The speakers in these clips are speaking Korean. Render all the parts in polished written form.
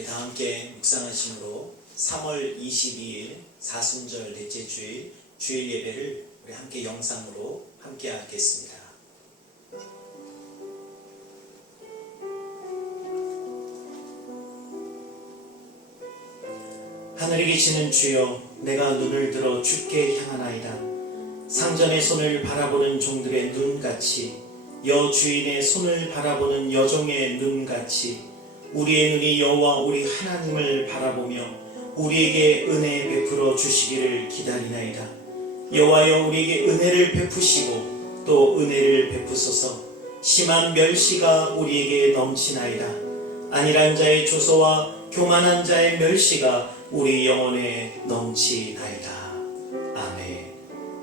우리 다 함께 묵상하심으로 3월 22일 사순절 넷째 주일 주일 예배를 우리 함께 영상으로 함께 하겠습니다. 하늘에 계시는 주여, 내가 눈을 들어 주께 향하나이다. 상전의 손을 바라보는 종들의 눈같이, 여주인의 손을 바라보는 여종의 눈같이 우리의 눈이 여호와 우리 하나님을 바라보며 우리에게 은혜 베풀어 주시기를 기다리나이다. 여호와여, 우리에게 은혜를 베푸시고 또 은혜를 베푸소서. 심한 멸시가 우리에게 넘치나이다. 안일한 자의 조소와 교만한 자의 멸시가 우리 영혼에 넘치나이다. 아멘.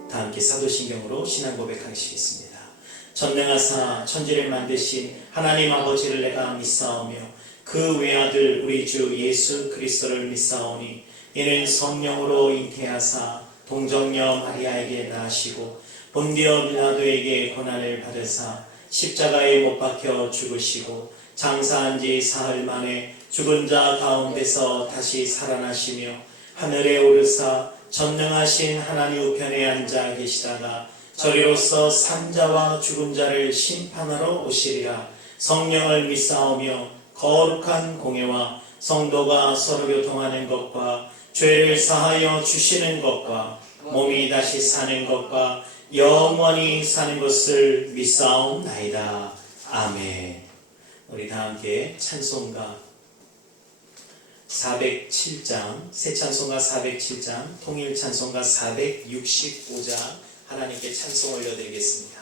다 함께 사도신경으로 신앙 고백하시겠습니다. 전능하사 천지를 만드신 하나님 아버지를 내가 믿사오며 그 외아들 우리 주 예수 그리스도를 믿사오니 이는 성령으로 잉태하사 동정녀 마리아에게 나시고 본디오 빌라도에게 고난을 받으사 십자가에 못 박혀 죽으시고 장사한 지 사흘 만에 죽은 자 가운데서 다시 살아나시며 하늘에 오르사 전능하신 하나님 우편에 앉아 계시다가 저리로서 산자와 죽은 자를 심판하러 오시리라. 성령을 믿사오며 거룩한 공예와 성도가 서로 교통하는 것과 죄를 사하여 주시는 것과 몸이 다시 사는 것과 영원히 사는 것을 믿사옵나이다. 아멘. 우리 다 함께 찬송가 407장, 새 찬송가 407장, 통일 찬송가 465장 하나님께 찬송 올려드리겠습니다.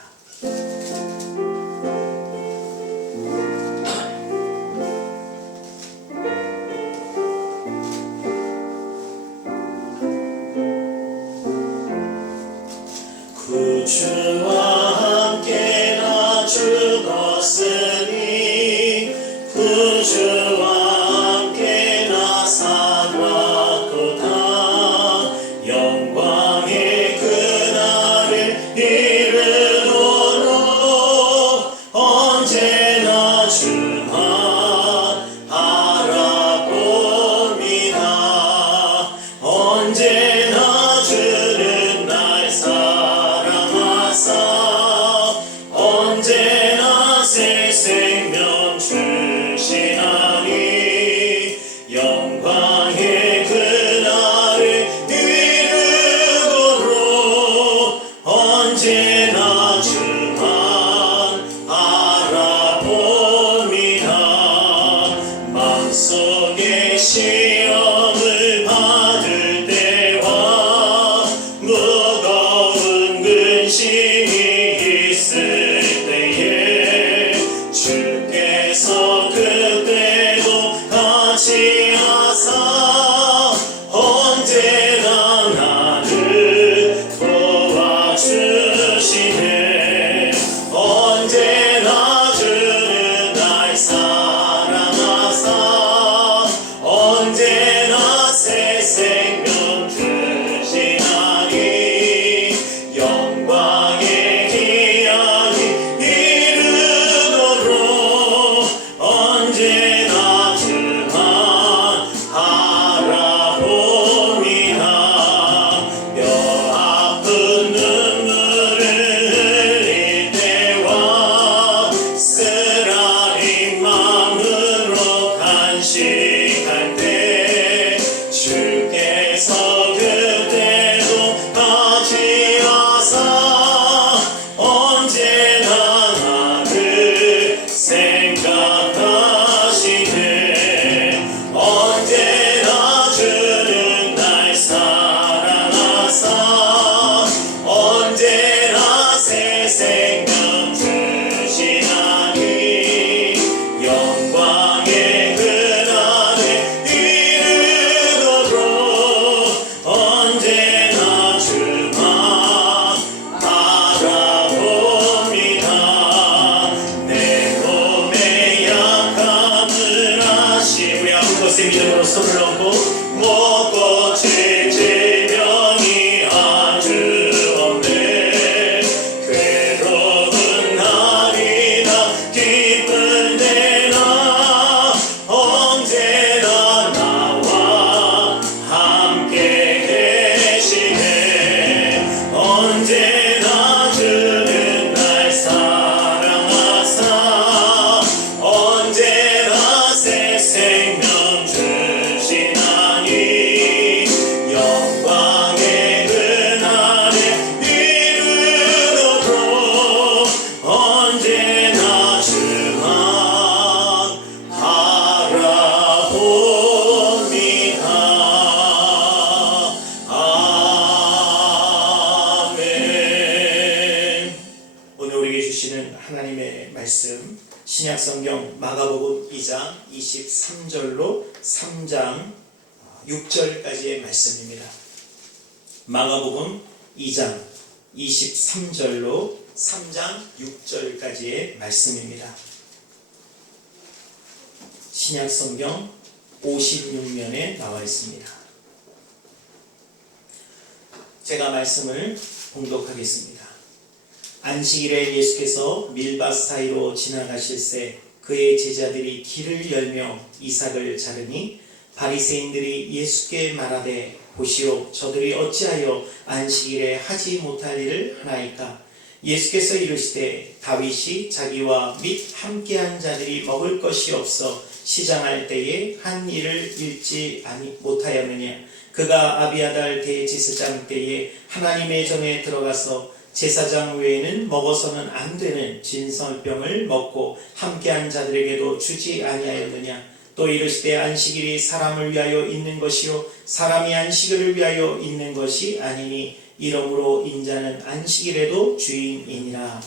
구주와 함께 나 죽었으니 구주와 함께 나 살았도다. 영광의 그날을 이르도록 언제나 주만 바라봅니다. 언제나 주는 날 언제나 새 생명 주시나니 영광의 그날을 이루도록 언제나 주만 바라봅니다. 마음속에 시험을 받을 때와 무거운 근심이 있을 때에 주께서 그때도 같이 하사 언제나 나를 도와주시네. 언제나 주는 날 사랑하사 언제나 새 생명 주시나니 영광의 기약이 이르도록 언제나 주만 바라봅니다. 뼈 아픈 눈물을 흘릴 때와 쓰라린 마음으로 간식할 때 주께서 그때도 같이 하사 언제나 나를 생각하시네. 언제나 주는 날 사랑하사 언제나 새 생명 주시나니 영광의 그날에 이르도록 언제나 주만 바라봅니다. 내 몸의 약함을 아시 우리 아픈 것에 믿음으로 손을 얹고 못 고칠 질병이 아주 없네. 괴로운 날이다 기쁜 때나 언제나 23절로 3장 6절까지의 말씀입니다. 마가복음 2장 23절로 3장 6절까지의 말씀입니다. 신약성경 56면에 나와 있습니다. 제가 말씀을 봉독하겠습니다. 안식일에 예수께서 밀밭 사이로 지나가실새 그의 제자들이 길을 열며 이삭을 자르니 바리새인들이 예수께 말하되 보시오 저들이 어찌하여 안식일에 하지 못할 일을 하나이까. 예수께서 이르시되 다윗이 자기와 및 함께한 자들이 먹을 것이 없어 시장할 때에 한 일을 잃지 못하였느냐. 그가 아비아달 대제사장 때에 하나님의 전에 들어가서 제사장 외에는 먹어서는 안 되는 진설병을 먹고 함께한 자들에게도 주지 아니하였느냐. 또 이르시되 안식일이 사람을 위하여 있는 것이요 사람이 안식일을 위하여 있는 것이 아니니 이러므로 인자는 안식일에도 주인이니라.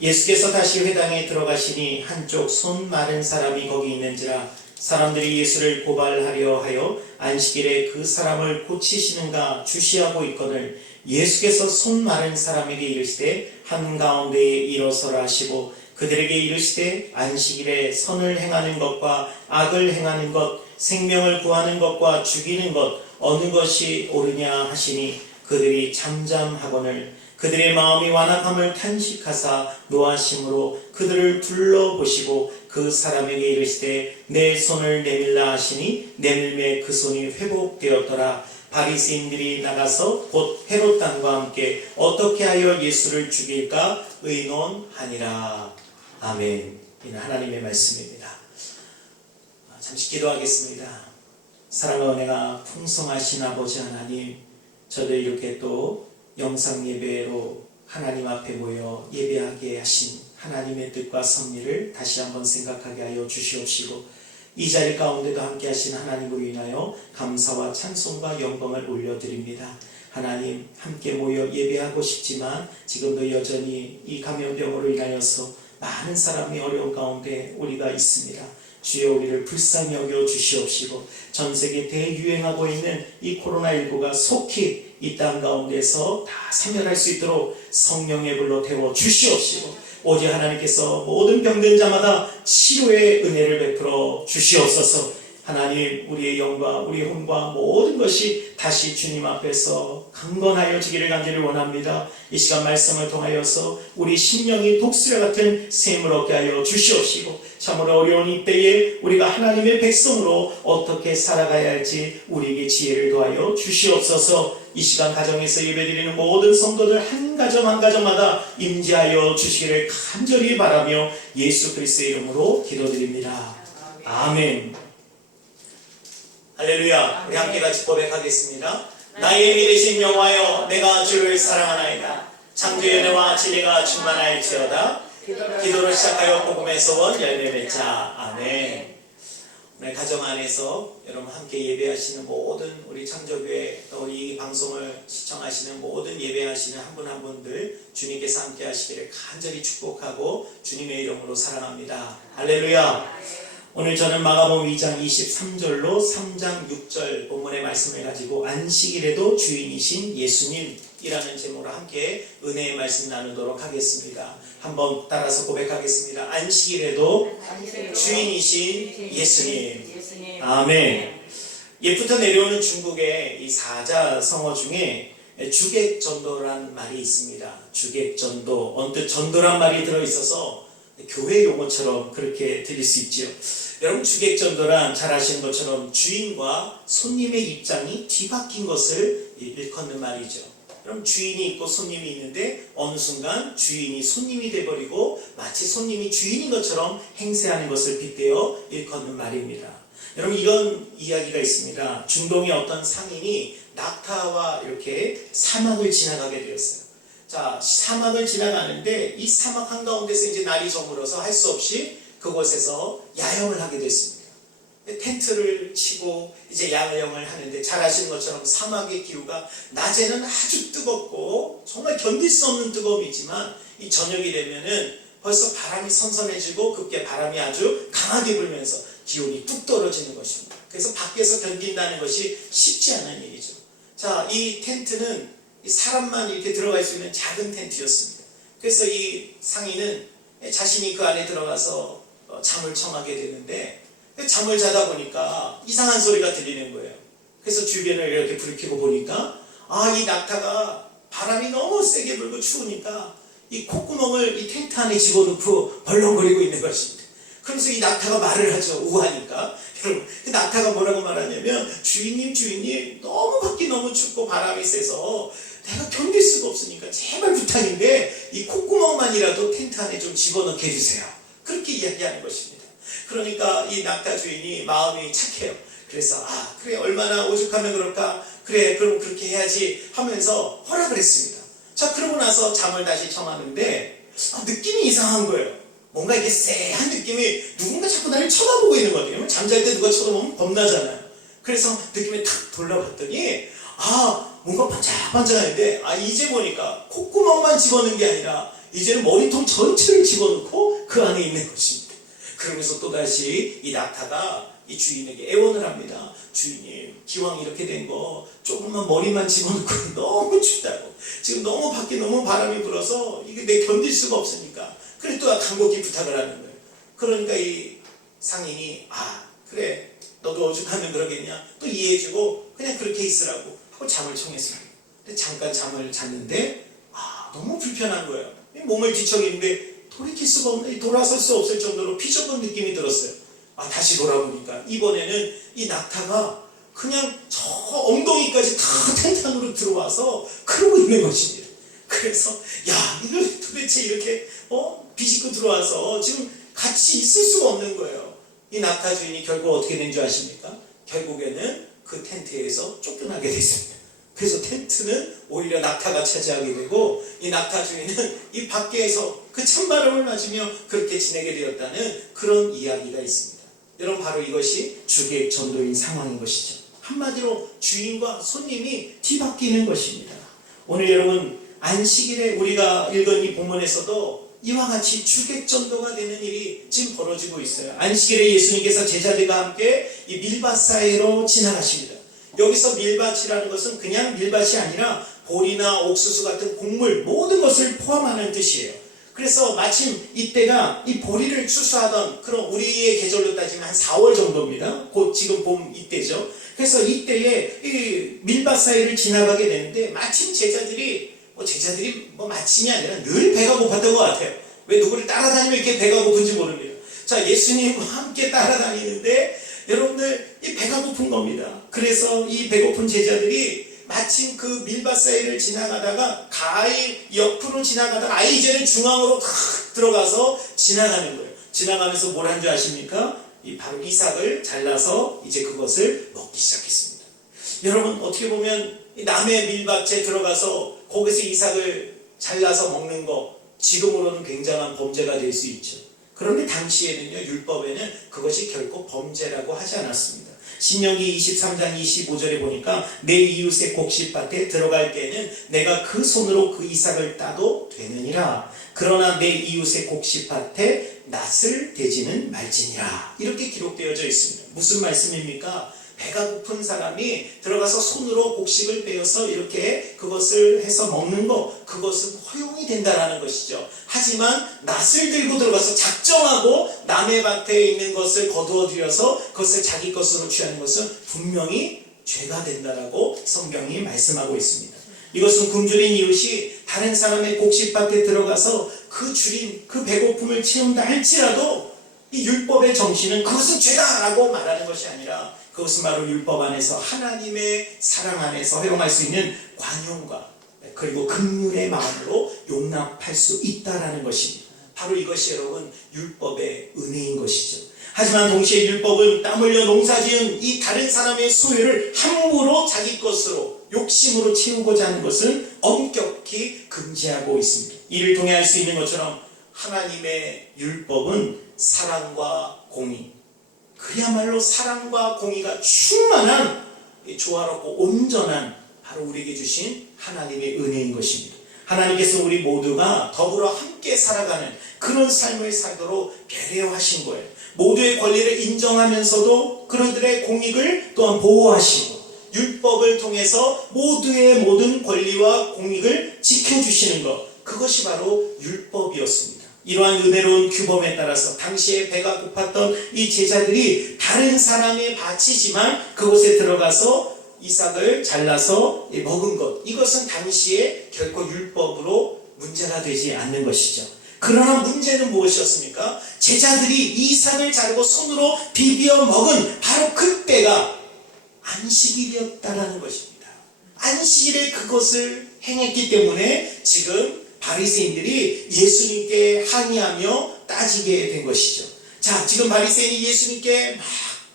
예수께서 다시 회당에 들어가시니 한쪽 손 마른 사람이 거기 있는지라. 사람들이 예수를 고발하려 하여 안식일에 그 사람을 고치시는가 주시하고 있거늘 예수께서 손 마른 사람에게 이르시되 한가운데에 일어서라 하시고 그들에게 이르시되 안식일에 선을 행하는 것과 악을 행하는 것 생명을 구하는 것과 죽이는 것 어느 것이 옳으냐 하시니 그들이 잠잠하거늘 그들의 마음이 완악함을 탄식하사 노하심으로 그들을 둘러보시고 그 사람에게 이르시되 내 손을 내밀라 하시니 내밀매 그 손이 회복되었더라. 바리새인들이 나가서 곧 헤롯 당과 함께 어떻게 하여 예수를 죽일까 의논하니라. 아멘. 이는 하나님의 말씀입니다. 잠시 기도하겠습니다. 사랑과 은혜가 풍성하신 아버지 하나님, 저도 이렇게 또 영상 예배로 하나님 앞에 모여 예배하게 하신 하나님의 뜻과 섭리를 다시 한번 생각하게 하여 주시옵시고 이 자리 가운데도 함께 하신 하나님으로 인하여 감사와 찬송과 영광을 올려드립니다. 하나님 함께 모여 예배하고 싶지만 지금도 여전히 이 감염병으로 인하여서 많은 사람이 어려운 가운데 우리가 있습니다. 주여 우리를 불쌍히 여겨 주시옵시고 전 세계 대유행하고 있는 이 코로나19가 속히 이 땅 가운데서 다 사멸할 수 있도록 성령의 불로 태워 주시옵시고 오직 하나님께서 모든 병든 자마다 치료의 은혜를 베풀어 주시옵소서. 하나님 우리의 영과 우리의 혼과 모든 것이 다시 주님 앞에서 강건하여지기를 간절히 원합니다. 이 시간 말씀을 통하여서 우리 심령이 독수리 같은 샘을 얻게 하여 주시옵시고 참으로 어려운 이때에 우리가 하나님의 백성으로 어떻게 살아가야 할지 우리에게 지혜를 더하여 주시옵소서. 이 시간 가정에서 예배드리는 모든 성도들 한 가정 한 가정마다 임재하여 주시기를 간절히 바라며 예수 그리스도의 이름으로 기도드립니다. 아멘. 할렐루야. 우리 함께 같이 고백하겠습니다. 나의 믿으신 여호와여 내가 주를 사랑하나이다. 창조의 은혜와 진리가 충만할지어다. 기도를 시작하여 복음에서 원 열매 맺자. 아멘. 오늘 가정 안에서 여러분 함께 예배하시는 모든 우리 창조교회 또 우리 방송을 시청하시는 모든 예배하시는 한 분 한 분들 주님께서 함께 하시기를 간절히 축복하고 주님의 이름으로 사랑합니다. 할렐루야. 오늘 저는 마가복음 2장 23절로 3장 6절 본문의 말씀을 가지고 안식일에도 주인이신 예수님이라는 제목으로 함께 은혜의 말씀 나누도록 하겠습니다. 한번 따라서 고백하겠습니다. 안식일에도 주인이신 예수님. 아멘. 옛부터 내려오는 중국의 이 사자성어 중에 주객전도란 말이 있습니다. 주객전도, 언뜻 전도란 말이 들어있어서 교회 용어처럼 그렇게 들릴 수 있죠. 여러분 주객전도란 잘 아시는 것처럼 주인과 손님의 입장이 뒤바뀐 것을 일컫는 말이죠. 여러분 주인이 있고 손님이 있는데 어느 순간 주인이 손님이 돼버리고 마치 손님이 주인인 것처럼 행세하는 것을 빗대어 일컫는 말입니다. 여러분 이런 이야기가 있습니다. 중동의 어떤 상인이 낙타와 이렇게 사막을 지나가게 되었어요. 자, 사막을 지나가는데 이 사막 한가운데서 이제 날이 저물어서 할 수 없이 그곳에서 야영을 하게 됐습니다. 텐트를 치고 이제 야영을 하는데 잘 아시는 것처럼 사막의 기후가 낮에는 아주 뜨겁고 정말 견딜 수 없는 뜨거움이지만 이 저녁이 되면은 벌써 바람이 선선해지고 급게 바람이 아주 강하게 불면서 기온이 뚝 떨어지는 것입니다. 그래서 밖에서 견딘다는 것이 쉽지 않은 일이죠. 자, 이 텐트는 사람만 이렇게 들어갈 수 있는 작은 텐트였습니다. 그래서 이 상인은 자신이 그 안에 들어가서 잠을 청하게 되는데, 잠을 자다 보니까 이상한 소리가 들리는 거예요. 그래서 주변을 이렇게 불켜고 보니까 이 낙타가 바람이 너무 세게 불고 추우니까 이 콧구멍을 이 텐트 안에 집어넣고 벌렁거리고 있는 것입니다. 그러면서 이 낙타가 말을 하죠. 우하니까. 여러분, 그 낙타가 뭐라고 말하냐면, 주인님, 너무 밖이 너무 춥고 바람이 세서 내가 견딜 수가 없으니까 제발 부탁인데 이 콧구멍만이라도 텐트 안에 좀 집어넣게 해주세요. 그렇게 이야기하는 것입니다. 그러니까 이 낙타 주인이 마음이 착해요. 그래서 그래, 얼마나 오죽하면 그럴까, 그래, 그럼 그렇게 해야지 하면서 허락을 했습니다. 자, 그러고 나서 잠을 다시 청하는데 느낌이 이상한 거예요. 뭔가 이게 쎄한 느낌이, 누군가 자꾸 나를 쳐다보고 있는 거거든요. 잠잘 때 누가 쳐다보면 겁나잖아요. 그래서 느낌이 탁 돌려봤더니 뭔가 반짝반짝하는데 이제 보니까 콧구멍만 집어넣은 게 아니라 이제는 머리통 전체를 집어넣고 그 안에 있는 것입니다. 그러면서 또다시 이 낙타가 이 주인에게 애원을 합니다. 주인님, 기왕 이렇게 된 거 조금만 머리만 집어넣고 너무 춥다고, 지금 너무 밖에 너무 바람이 불어서 이게 내 견딜 수가 없으니까, 그래 또 간곡히 부탁을 하는 거예요. 그러니까 이 상인이 그래, 너도 오죽하면 그러겠냐, 또 이해해주고 그냥 그렇게 있으라고 하고 잠을 청했어요. 근데 잠깐 잠을 잤는데 너무 불편한 거예요. 몸을 뒤척이는데 돌이킬 수가 없네, 돌아설 수 없을 정도로 피적은 느낌이 들었어요. 다시 돌아보니까 이번에는 이 낙타가 그냥 저 엉덩이까지 다 텐트 안으로 들어와서 그러고 있는 것입니다. 그래서 이걸 도대체 이렇게 비집고 들어와서 지금 같이 있을 수가 없는 거예요. 이 낙타 주인이 결국 어떻게 된 줄 아십니까? 결국에는 그 텐트에서 쫓겨나게 됐습니다. 그래서 텐트는 오히려 낙타가 차지하게 되고, 이 낙타 주인은 이 밖에서 그 찬바람을 맞으며 그렇게 지내게 되었다는 그런 이야기가 있습니다. 여러분, 바로 이것이 주객 전도인 상황인 것이죠. 한마디로 주인과 손님이 뒤바뀌는 것입니다. 오늘 여러분, 안식일에 우리가 읽은 이 본문에서도 이와 같이 주객 전도가 되는 일이 지금 벌어지고 있어요. 안식일에 예수님께서 제자들과 함께 이 밀밭 사이로 지나가십니다. 여기서 밀밭이라는 것은 그냥 밀밭이 아니라 보리나 옥수수 같은 곡물, 모든 것을 포함하는 뜻이에요. 그래서 마침 이때가 이 보리를 추수하던 그런 우리의 계절로 따지면 한 4월 정도입니다. 곧 지금 봄 이때죠. 그래서 이때에 이 밀밭 사이를 지나가게 되는데, 마침 제자들이 마침이 아니라 늘 배가 고팠던 것 같아요. 왜 누구를 따라다니면 이렇게 배가 고픈지 모릅니다. 자, 예수님과 함께 따라다니는데 여러분들 이 배가 고픈 겁니다. 그래서 이 배고픈 제자들이 마침 그 밀밭 사이를 지나가다가 가히 옆으로 지나가다가 이제는 중앙으로 탁 들어가서 지나가는 거예요. 지나가면서 뭘 한 줄 아십니까? 바로 이삭을 잘라서 이제 그것을 먹기 시작했습니다. 여러분, 어떻게 보면 남의 밀밭에 들어가서 거기서 이삭을 잘라서 먹는 거, 지금으로는 굉장한 범죄가 될 수 있죠. 그런데 당시에는요, 율법에는 그것이 결코 범죄라고 하지 않았습니다. 신명기 23장 25절에 보니까 내 이웃의 곡식밭에 들어갈 때는 내가 그 손으로 그 이삭을 따도 되느니라. 그러나 내 이웃의 곡식밭에 낫을 대지는 말지니라. 이렇게 기록되어져 있습니다. 무슨 말씀입니까? 배가 고픈 사람이 들어가서 손으로 곡식을 베어서 이렇게 그것을 해서 먹는 것, 그것은 허용이 된다라는 것이죠. 하지만 낫을 들고 들어가서 작정하고 남의 밭에 있는 것을 거두어 들여서 그것을 자기 것으로 취하는 것은 분명히 죄가 된다라고 성경이 말씀하고 있습니다. 이것은 굶주린 이웃이 다른 사람의 곡식밭에 들어가서 그 줄인 그 배고픔을 채운다 할지라도 이 율법의 정신은 그것은 죄다라고 말하는 것이 아니라, 그것은 바로 율법 안에서 하나님의 사랑 안에서 허용할 수 있는 관용과 그리고 긍휼의 마음으로 용납할 수 있다라는 것입니다. 바로 이것이 여러분 율법의 은혜인 것이죠. 하지만 동시에 율법은 땀 흘려 농사지은 이 다른 사람의 소유를 함부로 자기 것으로 욕심으로 채우고자 하는 것은 엄격히 금지하고 있습니다. 이를 통해 알 수 있는 것처럼 하나님의 율법은 사랑과 공의, 그야말로 사랑과 공의가 충만한 조화롭고 온전한 바로 우리에게 주신 하나님의 은혜인 것입니다. 하나님께서 우리 모두가 더불어 함께 살아가는 그런 삶을 살도록 배려하신 거예요. 모두의 권리를 인정하면서도 그들의 공익을 또한 보호하시고 율법을 통해서 모두의 모든 권리와 공익을 지켜주시는 것, 그것이 바로 율법이었습니다. 이러한 은혜로운 규범에 따라서 당시에 배가 고팠던 이 제자들이 다른 사람의 밭이지만 그곳에 들어가서 이삭을 잘라서 먹은 것, 이것은 당시에 결코 율법으로 문제가 되지 않는 것이죠. 그러나 문제는 무엇이었습니까? 제자들이 이삭을 자르고 손으로 비벼 먹은 바로 그때가 안식일이었다라는 것입니다. 안식일에 그것을 행했기 때문에 지금 바리새인들이 예수님께 항의하며 따지게 된 것이죠. 자, 지금 바리새인이 예수님께 막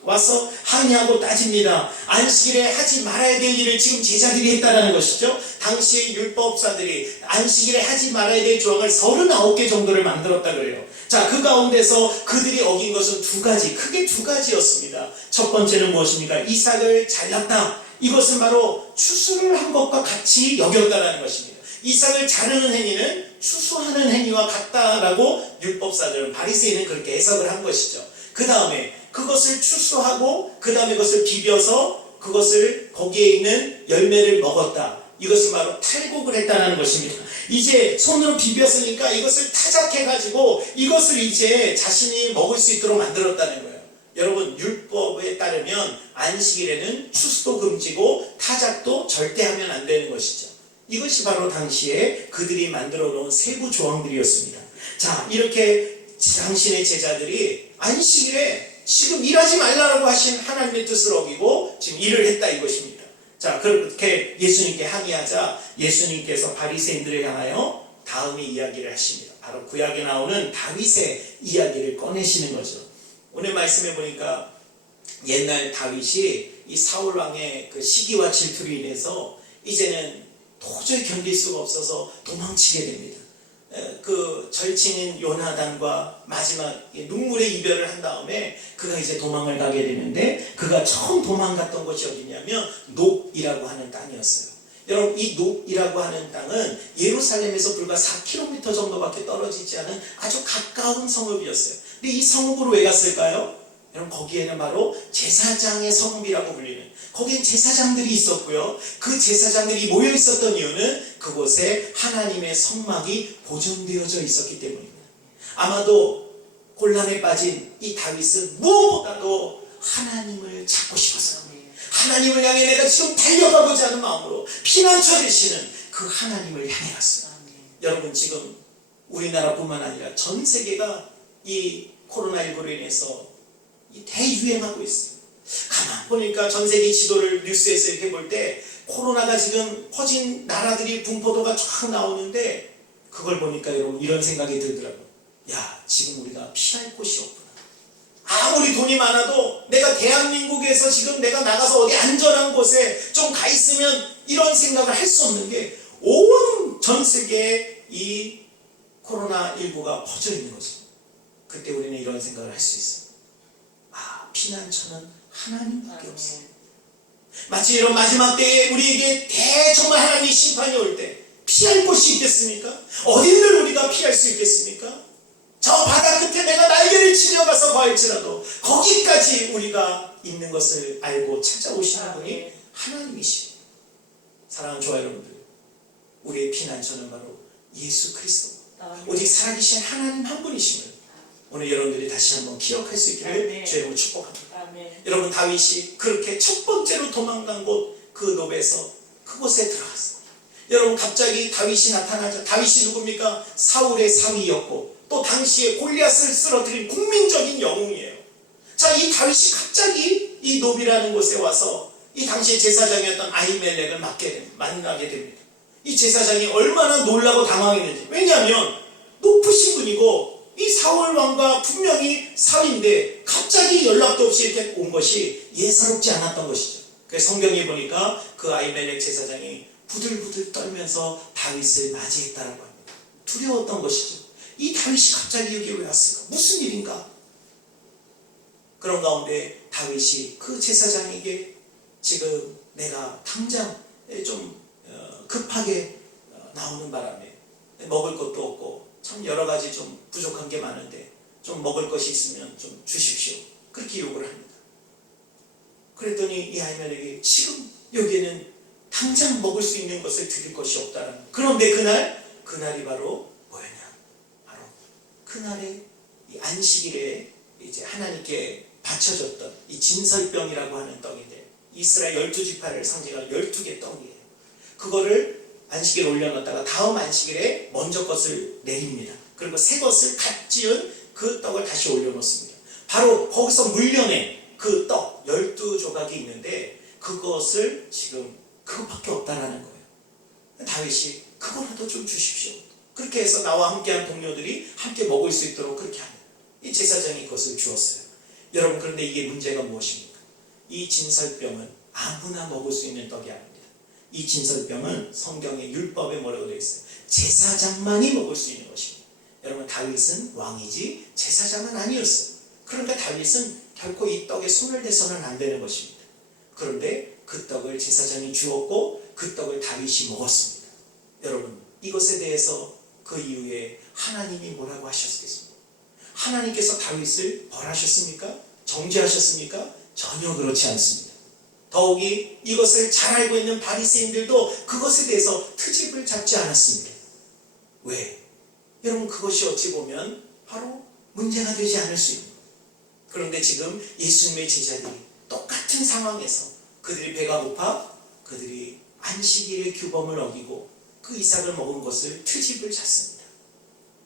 와서 항의하고 따집니다. 안식일에 하지 말아야 될 일을 지금 제자들이 했다라는 것이죠. 당시의 율법사들이 안식일에 하지 말아야 될 조항을 39개 정도를 만들었다 그래요. 자, 그 가운데서 그들이 어긴 것은 크게 두 가지였습니다. 첫 번째는 무엇입니까? 이삭을 잘랐다. 이것은 바로 추수를 한 것과 같이 여겼다라는 것입니다. 이삭을 자르는 행위는 추수하는 행위와 같다라고 율법사들은, 바리새인은 그렇게 해석을 한 것이죠. 그 다음에 그것을 추수하고 그 다음에 그것을 비벼서 그것을 거기에 있는 열매를 먹었다. 이것은 바로 탈곡을 했다는 것입니다. 이제 손으로 비볐으니까 이것을 타작해가지고 이것을 이제 자신이 먹을 수 있도록 만들었다는 거예요. 여러분, 율법에 따르면 안식일에는 추수도 금지고 타작도 절대 하면 안 되는 것이죠. 이것이 바로 당시에 그들이 만들어 놓은 세부 조항들이었습니다. 자, 이렇게 당신의 제자들이 안식일에 지금 일하지 말라고 하신 하나님의 뜻을 어기고 지금 일을 했다 이것입니다. 자, 그렇게 예수님께 항의하자 예수님께서 바리새인들을 향하여 다음의 이야기를 하십니다. 바로 구약에 나오는 다윗의 이야기를 꺼내시는 거죠. 오늘 말씀해 보니까 옛날 다윗이 이 사울 왕의 그 시기와 질투로 인해서 이제는 도저히 견딜 수가 없어서 도망치게 됩니다. 그 절친인 요나단과 마지막 눈물의 이별을 한 다음에 그가 이제 도망을 가게 되는데, 그가 처음 도망갔던 곳이 어디냐면 높이라고 하는 땅이었어요. 여러분, 이 높이라고 하는 땅은 예루살렘에서 불과 4km 정도밖에 떨어지지 않은 아주 가까운 성읍이었어요. 근데 이 성읍으로 왜 갔을까요? 여러분, 거기에는 바로 제사장의 성읍이라고 불리는, 거기엔 제사장들이 있었고요. 그 제사장들이 모여 있었던 이유는 그곳에 하나님의 성막이 보존되어져 있었기 때문입니다. 아마도 곤란에 빠진 이 다윗은 무엇보다도 하나님을 찾고 싶었어요. 하나님을 향해 내가 지금 달려가고자 하는 마음으로 피난처 되시는 그 하나님을 향해 갔어요. 여러분, 지금 우리나라뿐만 아니라 전 세계가 이 코로나19로 인해서 대유행하고 있어요. 가만 보니까 전 세계 지도를 뉴스에서 이렇게 볼 때 코로나가 지금 퍼진 나라들이 분포도가 쫙 나오는데, 그걸 보니까 여러분 이런 생각이 들더라고요. 야, 지금 우리가 피할 곳이 없구나. 아무리 돈이 많아도 내가 대한민국에서 지금 내가 나가서 어디 안전한 곳에 좀 가 있으면 이런 생각을 할 수 없는 게 온 전 세계에 이 코로나19가 퍼져 있는 거죠. 그때 우리는 이런 생각을 할 수 있어요. 피난처는 하나님밖에 없어요. 마치 이런 마지막 때에 우리에게 정말 하나님의 심판이 올 때 피할 곳이 있겠습니까? 어딘들 우리가 피할 수 있겠습니까? 저 바다 끝에 내가 날개를 치려가서 거할지라도 거기까지 우리가 있는 것을 알고 찾아오시는 분이 하나님이십니다. 사랑하는 조화 여러분들, 우리의 피난처는 바로 예수 그리스도, 오직 살아계신 하나님 한 분이심을 오늘 여러분들이 다시 한번 기억할 수 있기를 주님으로 축복합니다. 여러분, 다윗이 그렇게 첫 번째로 도망간 곳, 그 노베에서 그곳에 들어갔습니다. 여러분, 갑자기 다윗이 나타나죠. 다윗이 누굽니까? 사울의 사위였고 또 당시에 골리앗을 쓰러뜨린 국민적인 영웅이에요. 자, 이 다윗이 갑자기 이 노비라는 곳에 와서 이 당시에 제사장이었던 아히멜렉을 만나게 됩니다. 이 제사장이 얼마나 놀라고 당황했는지. 왜냐하면 높으신 분이고 이 사울 왕과 분명히 사위인데 갑자기 연락도 없이 이렇게 온 것이 예사롭지 않았던 것이죠. 그래서 성경에 보니까 그 아히멜렉 제사장이 부들부들 떨면서 다윗을 맞이했다라고 합니다. 두려웠던 것이죠. 이 다윗이 갑자기 여기 왜 왔을까? 무슨 일인가? 그런 가운데 다윗이 그 제사장에게 지금 내가 당장 좀 급하게 나오는 바람에 먹을 것도 없고 참 여러 가지 좀 부족한 게 많은데 좀 먹을 것이 있으면 좀 주십시오. 그렇게 요구를 합니다. 그랬더니 이 아히멜렉이 지금 여기에는 당장 먹을 수 있는 것을 드릴 것이 없다는 거예요. 그런데 그날이 바로 뭐였냐? 바로 그날의 이 안식일에 이제 하나님께 바쳐졌던 이 진설병이라고 하는 떡인데, 이스라엘 12지파를 상징하는 12개 떡이에요. 그거를 안식일에 올려놨다가 다음 안식일에 먼저 것을 내립니다. 그리고 새 것을 갓 지은 그 떡을 다시 올려놓습니다. 바로 거기서 물려낸 그 떡 12조각이 있는데, 그것을 지금 그것밖에 없다라는 거예요. 다윗이 그거라도 좀 주십시오. 그렇게 해서 나와 함께한 동료들이 함께 먹을 수 있도록 그렇게 합니다. 이 제사장이 그것을 주었어요. 여러분, 그런데 이게 문제가 무엇입니까? 이 진설병은 아무나 먹을 수 있는 떡이 아닙니다. 이 진설병은 성경의 율법에 뭐라고 되어 있어요? 제사장만이 먹을 수 있는 것입니다. 여러분, 다윗은 왕이지 제사장은 아니었어요. 그러니까 다윗은 결코 이 떡에 손을 대서는 안 되는 것입니다. 그런데 그 떡을 제사장이 주었고 그 떡을 다윗이 먹었습니다. 여러분, 이것에 대해서 그 이후에 하나님이 뭐라고 하셨겠습니까? 하나님께서 다윗을 벌하셨습니까? 정죄하셨습니까? 전혀 그렇지 않습니다. 더욱이 이것을 잘 알고 있는 바리새인들도 그것에 대해서 트집을 잡지 않았습니다. 왜? 여러분, 그것이 어찌 보면 바로 문제가 되지 않을 수 있는 거예요. 그런데 지금 예수님의 제자들이 똑같은 상황에서 그들이 배가 고파 그들이 안식일의 규범을 어기고 그 이삭을 먹은 것을 트집을 잡습니다.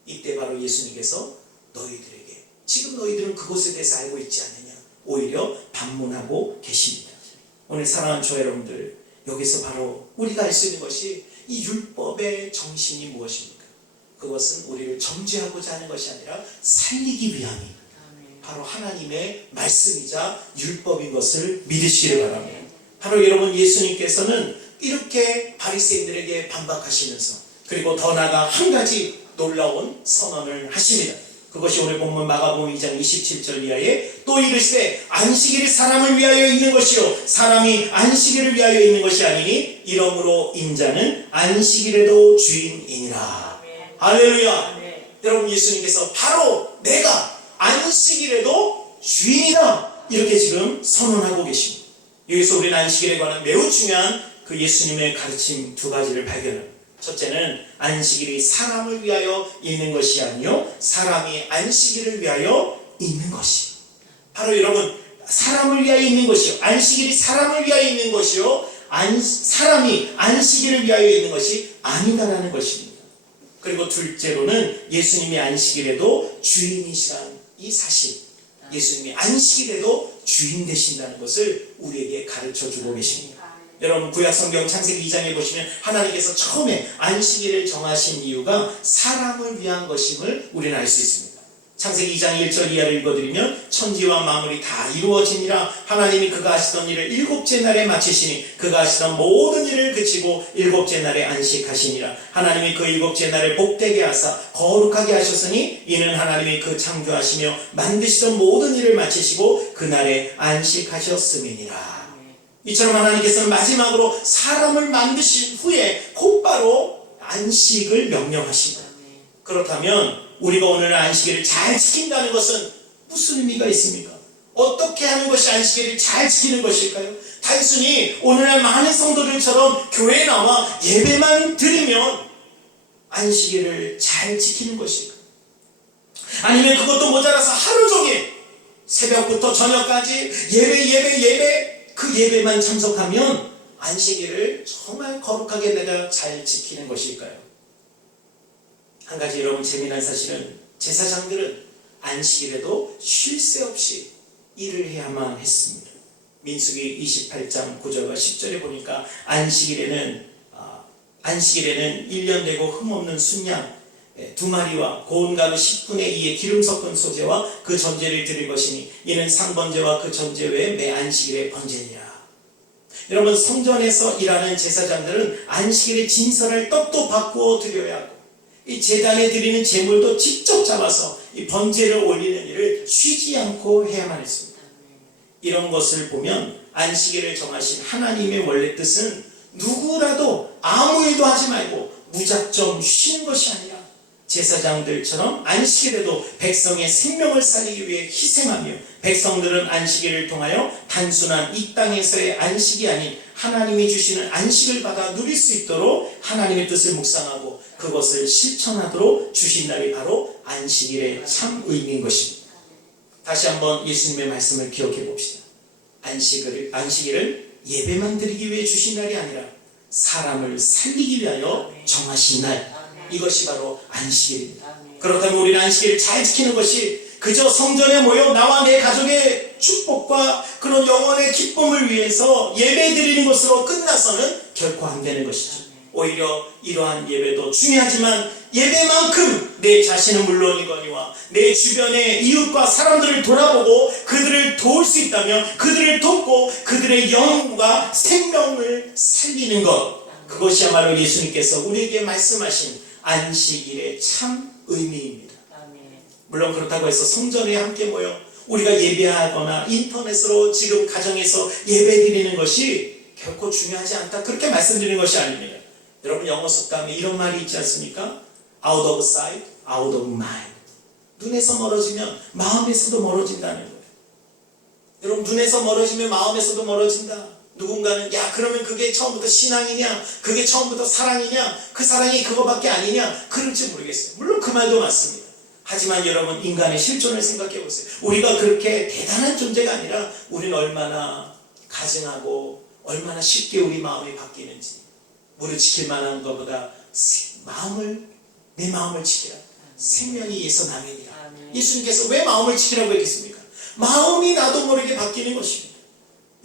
이때 바로 예수님께서 너희들에게, 지금 너희들은 그것에 대해서 알고 있지 않느냐, 오히려 반문하고 계십니다. 오늘 사랑하는 저 여러분들, 여기서 바로 우리가 알 수 있는 것이 이 율법의 정신이 무엇입니까? 그것은 우리를 정죄하고자 하는 것이 아니라 살리기 위함입니다. 바로 하나님의 말씀이자 율법인 것을 믿으시길 바랍니다. 바로 여러분, 예수님께서는 이렇게 바리새인들에게 반박하시면서, 그리고 더 나아가 한 가지 놀라운 선언을 하십니다. 그것이 오늘 본문 마가복음 2장 27절 이하에 또 이르시되 안식일이 사람을 위하여 있는 것이요 사람이 안식일을 위하여 있는 것이 아니니 이러므로 인자는 안식일에도 주인이니라. 할렐루야. 여러분, 예수님께서 바로 내가 안식일에도 주인이다, 이렇게 지금 선언하고 계십니다. 여기서 우리는 안식일에 관한 매우 중요한 그 예수님의 가르침 두 가지를 발견합니다. 첫째는 안식일이 사람을 위하여 있는 것이 아니요 사람이 안식일을 위하여 있는 것이, 바로 여러분, 사람을 위하여 있는 것이요, 안식일이 사람을 위하여 있는 것이요 사람이 안식일을 위하여 있는 것이 아니다라는 것입니다. 그리고 둘째로는 예수님이 안식일에도 주인이시라는 이 사실, 예수님이 안식일에도 주인 되신다는 것을 우리에게 가르쳐주고 계십니다. 여러분, 구약성경 창세기 2장에 보시면 하나님께서 처음에 안식일을 정하신 이유가 사람을 위한 것임을 우리는 알 수 있습니다. 창세기 2장 1절 이하를 읽어드리면 천지와 만물이 다 이루어지니라 하나님이 그가 하시던 일을 7째 날에 마치시니 그가 하시던 모든 일을 그치고 7째 날에 안식하시니라. 하나님이 그 7째 날을 복되게 하사 거룩하게 하셨으니 이는 하나님이 그 창조하시며 만드시던 모든 일을 마치시고 그날에 안식하셨음이니라. 이처럼 하나님께서는 마지막으로 사람을 만드신 후에 곧바로 안식을 명령하십니다. 그렇다면 우리가 오늘 안식일을 잘 지킨다는 것은 무슨 의미가 있습니까? 어떻게 하는 것이 안식일을 잘 지키는 것일까요? 단순히 오늘날 많은 성도들처럼 교회에 나와 예배만 드리면 안식일을 잘 지키는 것일까요? 아니면 그것도 모자라서 하루 종일 새벽부터 저녁까지 예배 그 예배만 참석하면 안식일을 정말 거룩하게 내가 잘 지키는 것일까요? 한 가지 여러분, 재미난 사실은 제사장들은 안식일에도 쉴 새 없이 일을 해야만 했습니다. 민수기 28장 9절과 10절에 보니까 안식일에는 1년 되고 흠없는 순양 2마리와 고운 가루 10분의 2의 기름 섞은 소재와 그 전제를 드릴 것이니 이는 상번제와 그 전제 외에 매 안식일의 번제니라. 여러분, 성전에서 일하는 제사장들은 안식일의 진설을 떡도 바꾸어 드려야 하고 이 제단에 드리는 제물도 직접 잡아서 이 번제를 올리는 일을 쉬지 않고 해야만 했습니다. 이런 것을 보면 안식일을 정하신 하나님의 원래 뜻은 누구라도 아무 일도 하지 말고 무작정 쉬는 것이 아니라 제사장들처럼 안식일에도 백성의 생명을 살리기 위해 희생하며 백성들은 안식일을 통하여 단순한 이 땅에서의 안식이 아닌 하나님이 주시는 안식을 받아 누릴 수 있도록 하나님의 뜻을 묵상하고 그것을 실천하도록 주신 날이 바로 안식일의 참 의미인 것입니다. 다시 한번 예수님의 말씀을 기억해 봅시다. 안식일은 예배만 드리기 위해 주신 날이 아니라 사람을 살리기 위하여 정하신 날, 이것이 바로 안식일입니다. 그렇다면 우리는 안식일을 잘 지키는 것이 그저 성전에 모여 나와 내 가족의 축복과 그런 영혼의 기쁨을 위해서 예배 드리는 것으로 끝나서는 결코 안 되는 것이죠. 오히려 이러한 예배도 중요하지만 예배만큼 내 자신은 물론이거니와 내 주변의 이웃과 사람들을 돌아보고 그들을 도울 수 있다면 그들을 돕고 그들의 영혼과 생명을 살리는 것, 그것이야말로 예수님께서 우리에게 말씀하신 안식일의 참 의미입니다. 물론 그렇다고 해서 성전에 함께 모여 우리가 예배하거나 인터넷으로 지금 가정에서 예배드리는 것이 결코 중요하지 않다, 그렇게 말씀드리는 것이 아닙니다. 여러분, 영어 속담에 이런 말이 있지 않습니까? Out of sight, out of mind. 눈에서 멀어지면 마음에서도 멀어진다는 거예요. 여러분, 눈에서 멀어지면 마음에서도 멀어진다. 누군가는 야, 그러면 그게 처음부터 신앙이냐, 그게 처음부터 사랑이냐, 그 사랑이 그거밖에 아니냐, 그럴지 모르겠어요. 물론 그 말도 맞습니다. 하지만 여러분, 인간의 실존을 생각해 보세요. 우리가 그렇게 대단한 존재가 아니라 우리는 얼마나 가증하고 얼마나 쉽게 우리 마음이 바뀌는지. 우리를 지킬 만한 것보다 내 마음을 지키라. 생명이 예서 남이니라. 예수님께서 왜 마음을 지키라고 했겠습니까? 마음이 나도 모르게 바뀌는 것입니다.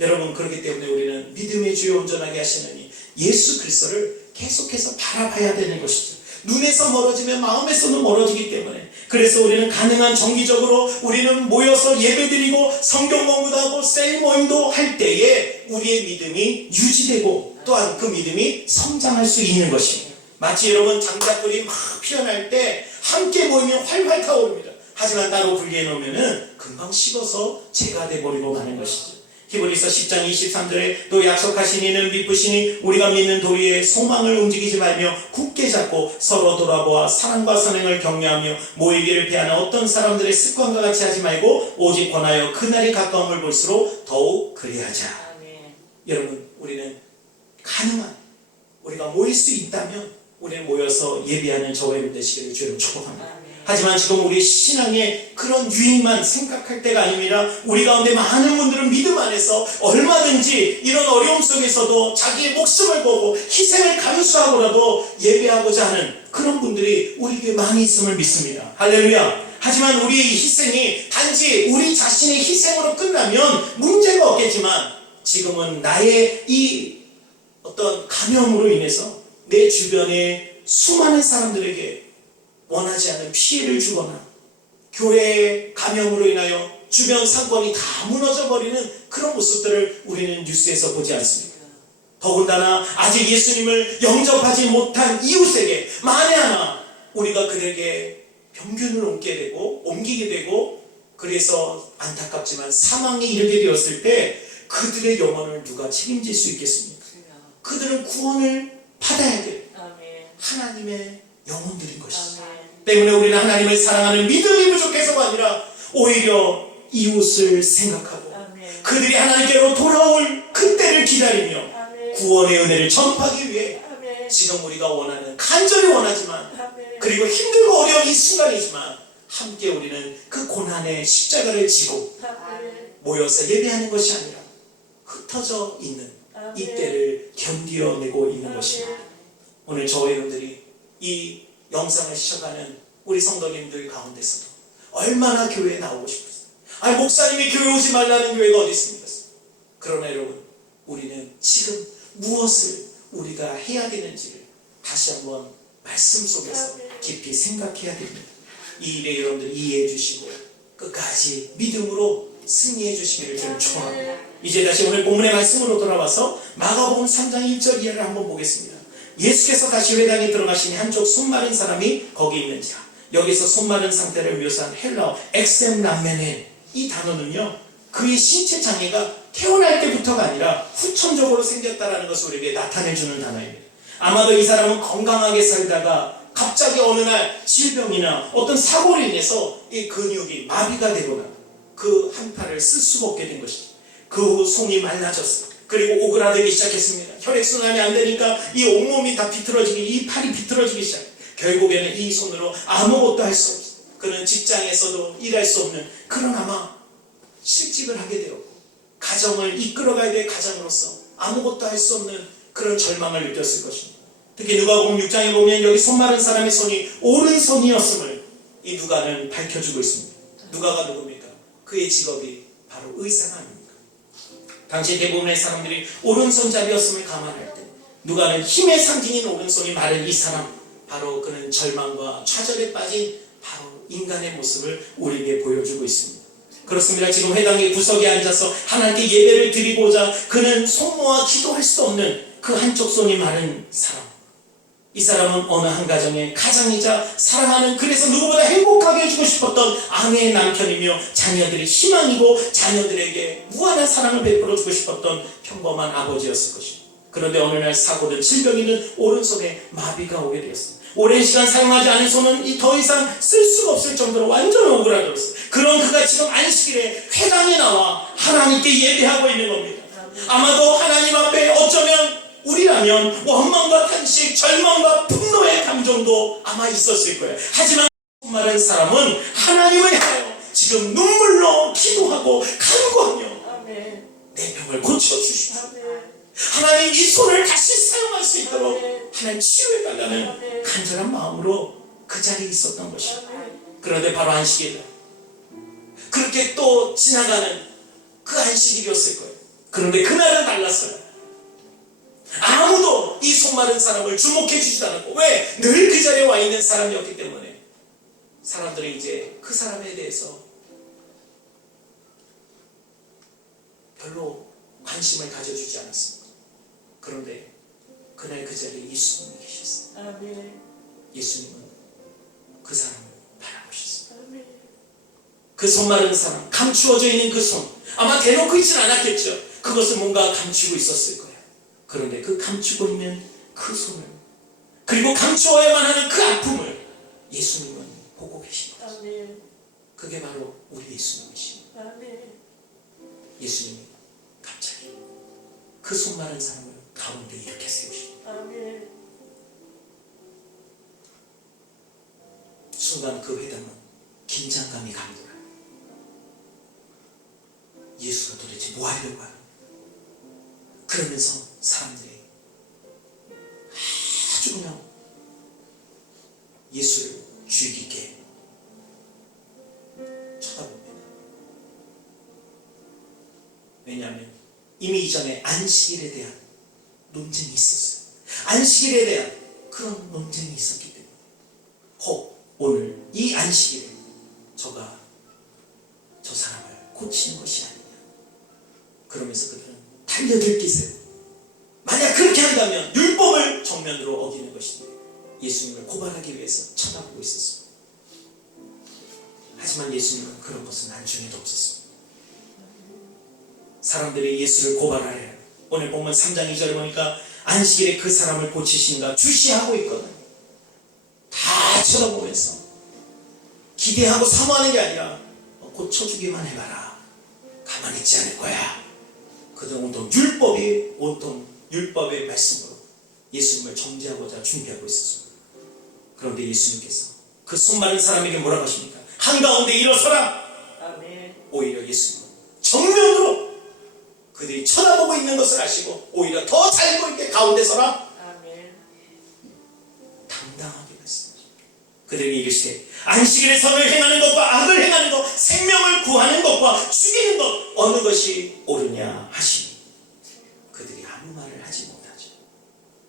여러분, 그렇기 때문에 우리는 믿음의 주요 온전하게 하시느니 예수 그리스도를 계속해서 바라봐야 되는 것이죠. 눈에서 멀어지면 마음에서도 멀어지기 때문에, 그래서 우리는 가능한 정기적으로 우리는 모여서 예배드리고 성경 공부도 하고 셀 모임도 할 때에 우리의 믿음이 유지되고 또한 그 믿음이 성장할 수 있는 것입니다. 마치 여러분, 장작불이 막 피어날 때 함께 모이면 활활 타오릅니다. 하지만 따로 분리해 놓으면 금방 식어서 재가 돼버리고 마는 것이죠. 히브리서 10장 23절에 또 약속하신 이는 미쁘시니 우리가 믿는 도리에 소망을 움직이지 말며 굳게 잡고 서로 돌아보아 사랑과 선행을 격려하며 모이기를 피하는 어떤 사람들의 습관과 같이 하지 말고 오직 권하여 그날이 가까움을 볼수록 더욱 그리하자. 여러분, 우리는 가능한, 우리가 모일 수 있다면 우리는 모여서 예배하는 저와 여러분 되시기를 주로 축복합니다. 하지만 지금 우리 신앙의 그런 유익만 생각할 때가 아닙니다. 우리 가운데 많은 분들은 믿음 안에서 얼마든지 이런 어려움 속에서도 자기의 목숨을 걸고 희생을 감수하고라도 예배하고자 하는 그런 분들이 우리 교회에 많이 있음을 믿습니다. 할렐루야. 하지만 우리의 희생이 단지 우리 자신의 희생으로 끝나면 문제가 없겠지만, 지금은 나의 이 어떤 감염으로 인해서 내 주변의 수많은 사람들에게 원하지 않은 피해를 주거나 교회의 감염으로 인하여 주변 상권이 다 무너져 버리는 그런 모습들을 우리는 뉴스에서 보지 않습니까? 더군다나 아직 예수님을 영접하지 못한 이웃에게 만에 하나 우리가 그들에게 병균을 옮기게 되고 그래서 안타깝지만 사망에 이르게 되었을 때 그들의 영혼을 누가 책임질 수 있겠습니까? 그들은 구원을 받아야 돼요. 하나님의 영혼들인 것이죠. 때문에 우리는 하나님을 사랑하는 믿음이 부족해서가 아니라 오히려 이웃을 생각하고 그들이 하나님께로 돌아올 그때를 기다리며 구원의 은혜를 전파하기 위해 지금 우리가 간절히 원하지만 그리고 힘들고 어려운 이 순간이지만 함께 우리는 그 고난의 십자가를 지고 모여서 예배하는 것이 아니라 흩어져 있는 이때를 견디어내고 있는 것입니다. 오늘 저와 여러분들이 이 영상을 시청하는 우리 성도님들 가운데서도 얼마나 교회에 나오고 싶었어요. 목사님이 교회 오지 말라는 교회가 어디 있습니까? 그러나 여러분, 우리는 지금 무엇을 우리가 해야 되는지를 다시 한번 말씀 속에서 깊이 생각해야 됩니다. 이 일에 여러분들 이해해 주시고 끝까지 믿음으로 승리해 주시기를 저는 축원합니다. 이제 다시 오늘 본문의 말씀으로 돌아와서 마가복음 3장 1절 이하를 한번 보겠습니다. 예수께서 다시 회당에 들어가시니 한쪽 손마른 사람이 거기 있는지라. 여기서 손마른 상태를 묘사한 헬라어 엑셈람메넨, 이 단어는요, 그의 신체 장애가 태어날 때부터가 아니라 후천적으로 생겼다라는 것을 우리에게 나타내주는 단어입니다. 아마도 이 사람은 건강하게 살다가 갑자기 어느 날 질병이나 어떤 사고로 인해서 이 근육이 마비가 되거나 그 한 팔을 쓸 수가 없게 된 것이죠. 그 후 손이 말라졌어요. 그리고 오그라들기 시작했습니다. 혈액순환이 안 되니까 이 온몸이 다 비틀어지기, 이 팔이 비틀어지기 시작해요. 결국에는 이 손으로 아무것도 할 수 없어요. 그는 직장에서도 일할 수 없는 그런 아마 실직을 하게 되었고, 가정을 이끌어가야 될 가장으로서 아무것도 할 수 없는 그런 절망을 느꼈을 것입니다. 특히 누가복음 6장에 보면 여기 손 마른 사람의 손이 오른손이었음을 이 누가는 밝혀주고 있습니다. 누가가 누굽니까? 그의 직업이 바로 의사가 아닙니까? 당시 대부분의 사람들이 오른손잡이였음을 감안할 때 누가는 힘의 상징인 오른손이 마른 이 사람, 바로 그는 절망과 좌절에 빠진 바로 인간의 모습을 우리에게 보여주고 있습니다. 그렇습니다. 지금 회당의 구석에 앉아서 하나님께 예배를 드리고자 그는 손 모아 기도할 수 없는 그 한쪽 손이 마른 사람. 이 사람은 어느 한 가정의 가장이자 사랑하는, 그래서 누구보다 행복하게 해주고 싶었던 아내의 남편이며 자녀들의 희망이고 자녀들에게 무한한 사랑을 베풀어주고 싶었던 평범한 아버지였을 것입니다. 그런데 어느 날 사고든 질병이든 오른손에 마비가 오게 되었습니다. 오랜 시간 사용하지 않은 손은 더 이상 쓸 수가 없을 정도로 완전 오그라들었어요. 그런 그가 지금 안식일에 회당에 나와 하나님께 예배하고 있는 겁니다. 아마도 하나님 앞에 어쩌면 우리라면 원망과 탄식, 절망과 분노의 감정도 아마 있었을 거예요. 하지만 마른 사람은 하나님을 향하여 지금 눈물로 기도하고 간구하며 내 병을 고쳐주십시오. 하나님 이 손을 다시 사용할 수 있도록 하나님 치유해달라는 간절한 마음으로 그 자리에 있었던 것입니다. 그런데 바로 안식일, 그렇게 또 지나가는 그 안식일이었을 거예요. 그런데 그날은 달랐어요. 아무도 이 손 마른 사람을 주목해 주지도 않았고, 왜? 늘 그 자리에 와 있는 사람이었기 때문에 사람들이 이제 그 사람에 대해서 별로 관심을 가져주지 않았습니다. 그런데 그날 그 자리에 예수님이 계셨어요. 예수님은 그 사람을 바라보셨어요. 그 손 마른 사람, 감추어져 있는 그 손, 아마 대놓고 있지는 않았겠죠. 그것을 뭔가 감추고 있었을 거예요. 그런데 그 감추고 있는 그 손을, 그리고 감추어야만 하는 그 아픔을 예수님은 보고 계신 거죠. 그게 바로 우리 예수님이십니다. 예수님이 갑자기 그 손 마른 사람을 가운데 이렇게 세우십니다. 순간 그 회당은 긴장감이 감돌아요. 예수가 도대체 뭐 하려고 하는, 그러면서 사람들이 아주 그냥 예수를 주의 깊게 쳐다봅니다. 왜냐하면 이미 이전에 안식일에 대한 논쟁이 있었어요. 안식일에 대한 그런 논쟁이 있었기 때문에 혹 오늘 이 안식일에 저가 저 사람을 고치는 것이 아니냐, 그러면서 그들은 달려들 기세로, 만약 그렇게 한다면 율법을 정면으로 어기는 것인데 예수님을 고발하기 위해서 쳐다보고 있었습니다. 하지만 예수님은 그런 것은 안중에도 없었습니다. 사람들이 예수를 고발하려, 오늘 본문 3장 2절에 보니까 안식일에 그 사람을 고치신가 주시하고 있거든요. 다 쳐다보면서 기대하고 사모하는 게 아니라 고쳐주기만 해봐라, 가만히 있지 않을 거야. 그들은 온통 율법의 말씀으로 예수님을 정죄하고자 준비하고 있었습니다. 그런데 예수님께서 그 손 마른 사람에게 뭐라고 하십니까? 한가운데 일어서라. 오히려 예수님은 정면으로 그들이 쳐다보고 있는 것을 아시고 오히려 더 잘 보이게 가운데 서라. 당당하게 말씀하십니다. 그들에게 이르시되 안식일에 선을 행하는 것과 악을 행하는 것, 생명을 구하는 것과 죽이는 것, 어느 것이 옳으냐 하시니 그들이 아무 말을 하지 못하죠.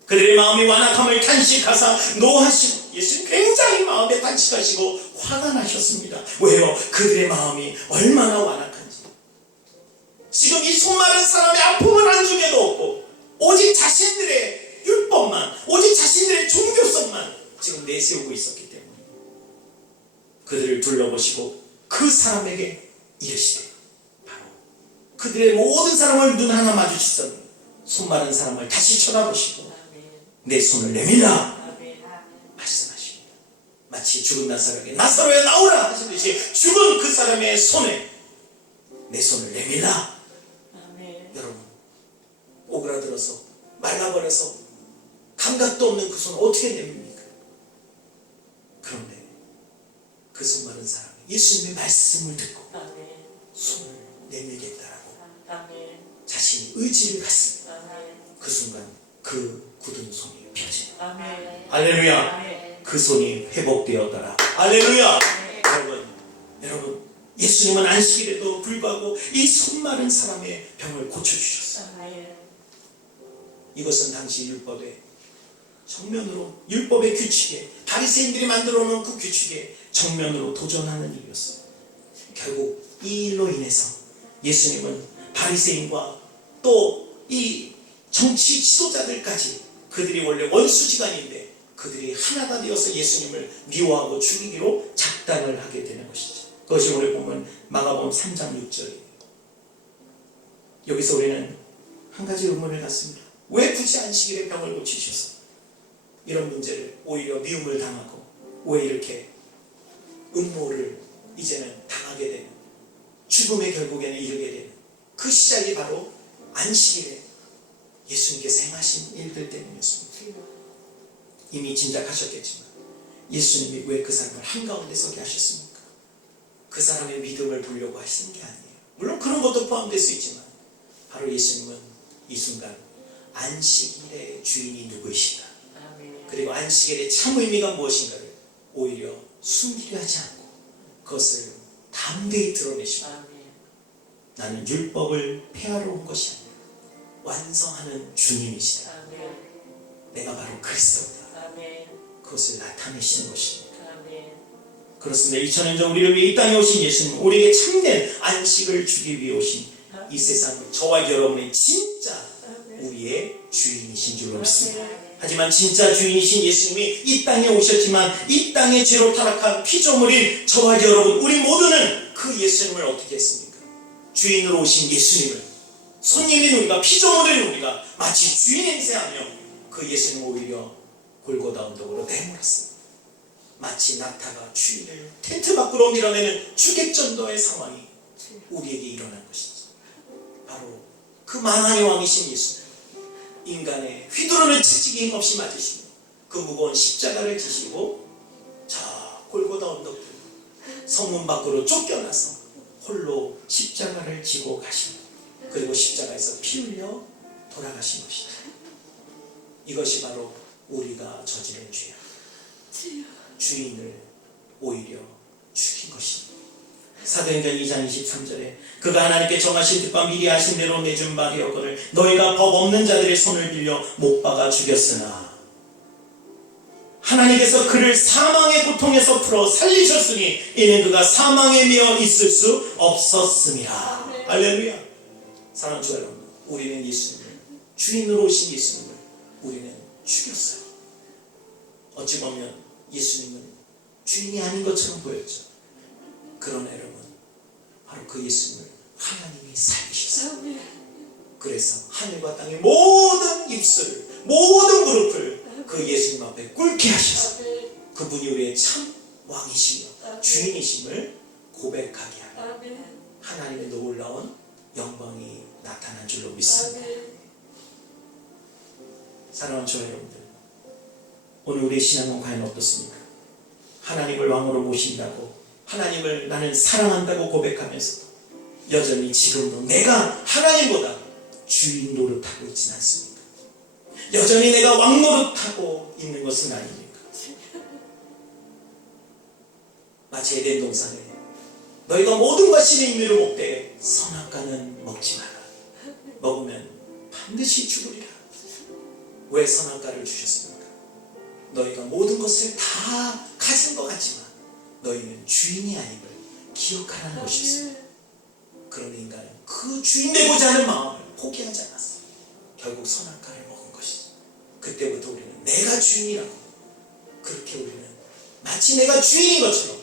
그들의 마음이 완악함을 탄식하사 노하시고, 예수님 굉장히 마음에 탄식하시고 화가 나셨습니다. 왜요? 그들의 마음이 얼마나 완악한지. 지금 이 손 마른 사람의 아픔은 안중에도 없고 오직 자신들의 율법만, 오직 자신들의 종교성만 지금 내세우고 있었기 때문에 그들을 둘러보시고 그 사람에게 이르시되, 바로 그들의 모든 사람을 눈 하나 마주치더니 손 마른 사람을 다시 쳐다보시고 내 손을 내밀라 말씀하십니다. 마치 죽은 나사로에게 나사로야 나오라 하시듯이 죽은 그 사람의 손에 내 손을 내밀라. 여러분, 오그라들어서 말라버려서 감각도 없는 그 손을 어떻게 내밉니까? 그런데 그 손 마른 사람이 예수님의 말씀을 듣고 손을 내밀겠다라고 자신이 의지를 갖습니다. 그 순간 그 굳은 손이 펴집니다. 할렐루야. 그 손이 회복되었더라. 할렐루야. 여러분, 예수님은 안식일에도 불구하고 이 손 마른 사람의 병을 고쳐주셨어요. 이것은 당시 율법의 정면으로, 율법의 규칙에, 바리새인들이 만들어 놓은 그 규칙에 정면으로 도전하는 일이었어요. 결국 이 일로 인해서 예수님은 바리새인과 또 이 정치 지도자들까지, 그들이 원래 원수지간인데 그들이 하나가 되어서 예수님을 미워하고 죽이기로 작단을 하게 되는 것이죠. 그것이 오늘 보면 마가복음 3장 6절이에요. 여기서 우리는 한 가지 의문을 갖습니다. 왜 굳이 안식일에 병을 고치셔서 이런 문제를 오히려 미움을 당하고 왜 이렇게 음모를 이제는 당하게 되는, 죽음의 결국에는 이르게 되는 그 시작이 바로 안식일에 예수님께서 행하신 일들 때문이었습니다. 이미 짐작하셨겠지만 예수님이 왜 그 사람을 한가운데 서게 하셨습니까? 그 사람의 믿음을 보려고 하시는 게 아니에요. 물론 그런 것도 포함될 수 있지만 바로 예수님은 이 순간 안식일의 주인이 누구이신가, 그리고 안식일의 참 의미가 무엇인가를 오히려 숨기려 하지 않고 그것을 담대히 드러내십니다. 나는 율법을 폐하러 온 것이 아니라 완성하는 주님이시다. 내가 바로 그리스도다. 그것을 나타내시는 것입니다. 그렇습니다. 2000년 전 우리를 위해 이 땅에 오신 예수님, 우리에게 참된 안식을 주기 위해 오신 이 세상, 저와 여러분의 진짜 우리의 주인이신 줄로 믿습니다. 하지만 진짜 주인이신 예수님이 이 땅에 오셨지만 이 땅에 죄로 타락한 피조물인 저와 여러분, 우리 모두는 그 예수님을 어떻게 했습니까? 주인으로 오신 예수님을, 손님인 우리가, 피조물인 우리가 마치 주인 행세하며 그 예수님을 오히려 골고다 언덕으로 내몰았습니다. 마치 낙타가 주인을 텐트 밖으로 밀어내는 주객전도의 상황이 우리에게 일어난 것이죠. 바로 그 만왕의 왕이신 예수님, 인간의 휘두르는 채찍이 힘없이 맞으시고 그 무거운 십자가를 지시고 저 골고다 언덕들 성문 밖으로 쫓겨나서 홀로 십자가를 지고 가십니다. 그리고 십자가에서 피 흘려 돌아가신 것이다. 이것이 바로 우리가 저지른 죄야. 주인을 오히려 죽인 것입니다. 사도행전 2장 23절에 그가 하나님께 정하신 뜻과 미리 하신 대로 내준 바 되었거늘 너희가 법 없는 자들의 손을 빌려 못 박아 죽였으나 하나님께서 그를 사망의 고통에서 풀어 살리셨으니 이는 그가 사망에 매어 있을 수 없었음이라. 할렐루야. 사랑하는 주 여러분, 우리는 예수님을, 주인으로 오신 예수님을 우리는 죽였어요. 어찌 보면 예수님은 주인이 아닌 것처럼 보였죠. 그러나 여러분, 바로 그 예수님을 하나님이 살리셨어요. 그래서 하늘과 땅의 모든 입술을, 모든 무릎을 그 예수님 앞에 꿇게 하셔서 그분이 우리의 참 왕이시며 주인이심을 고백하게 하며 하나님의 놀라운 영광이 나타난 줄로 믿습니다. 사랑하는 저 여러분들, 오늘 우리의 신앙은 과연 어떻습니까? 하나님을 왕으로 모신다고, 하나님을 나는 사랑한다고 고백하면서도 여전히 지금도 내가 하나님보다 주인 노릇하고 있지는 않습니까? 여전히 내가 왕 노릇하고 있는 것은 아닙니까? 마치 에덴 동산에 너희가 모든 것이 임의로 먹되 선악과는 먹지 마라. 먹으면 반드시 죽으리라. 왜 선악과를 주셨습니까? 너희가 모든 것을 다 가진 것 같지만 너희는 주인이 아님을 기억하라는 것이었습니다. 그런 인간은 그 주인 되고자 하는 마음을 포기하지 않았어요. 결국 선악과를 먹은 것이죠. 그때부터 우리는 내가 주인이라고, 그렇게 우리는 마치 내가 주인인 것처럼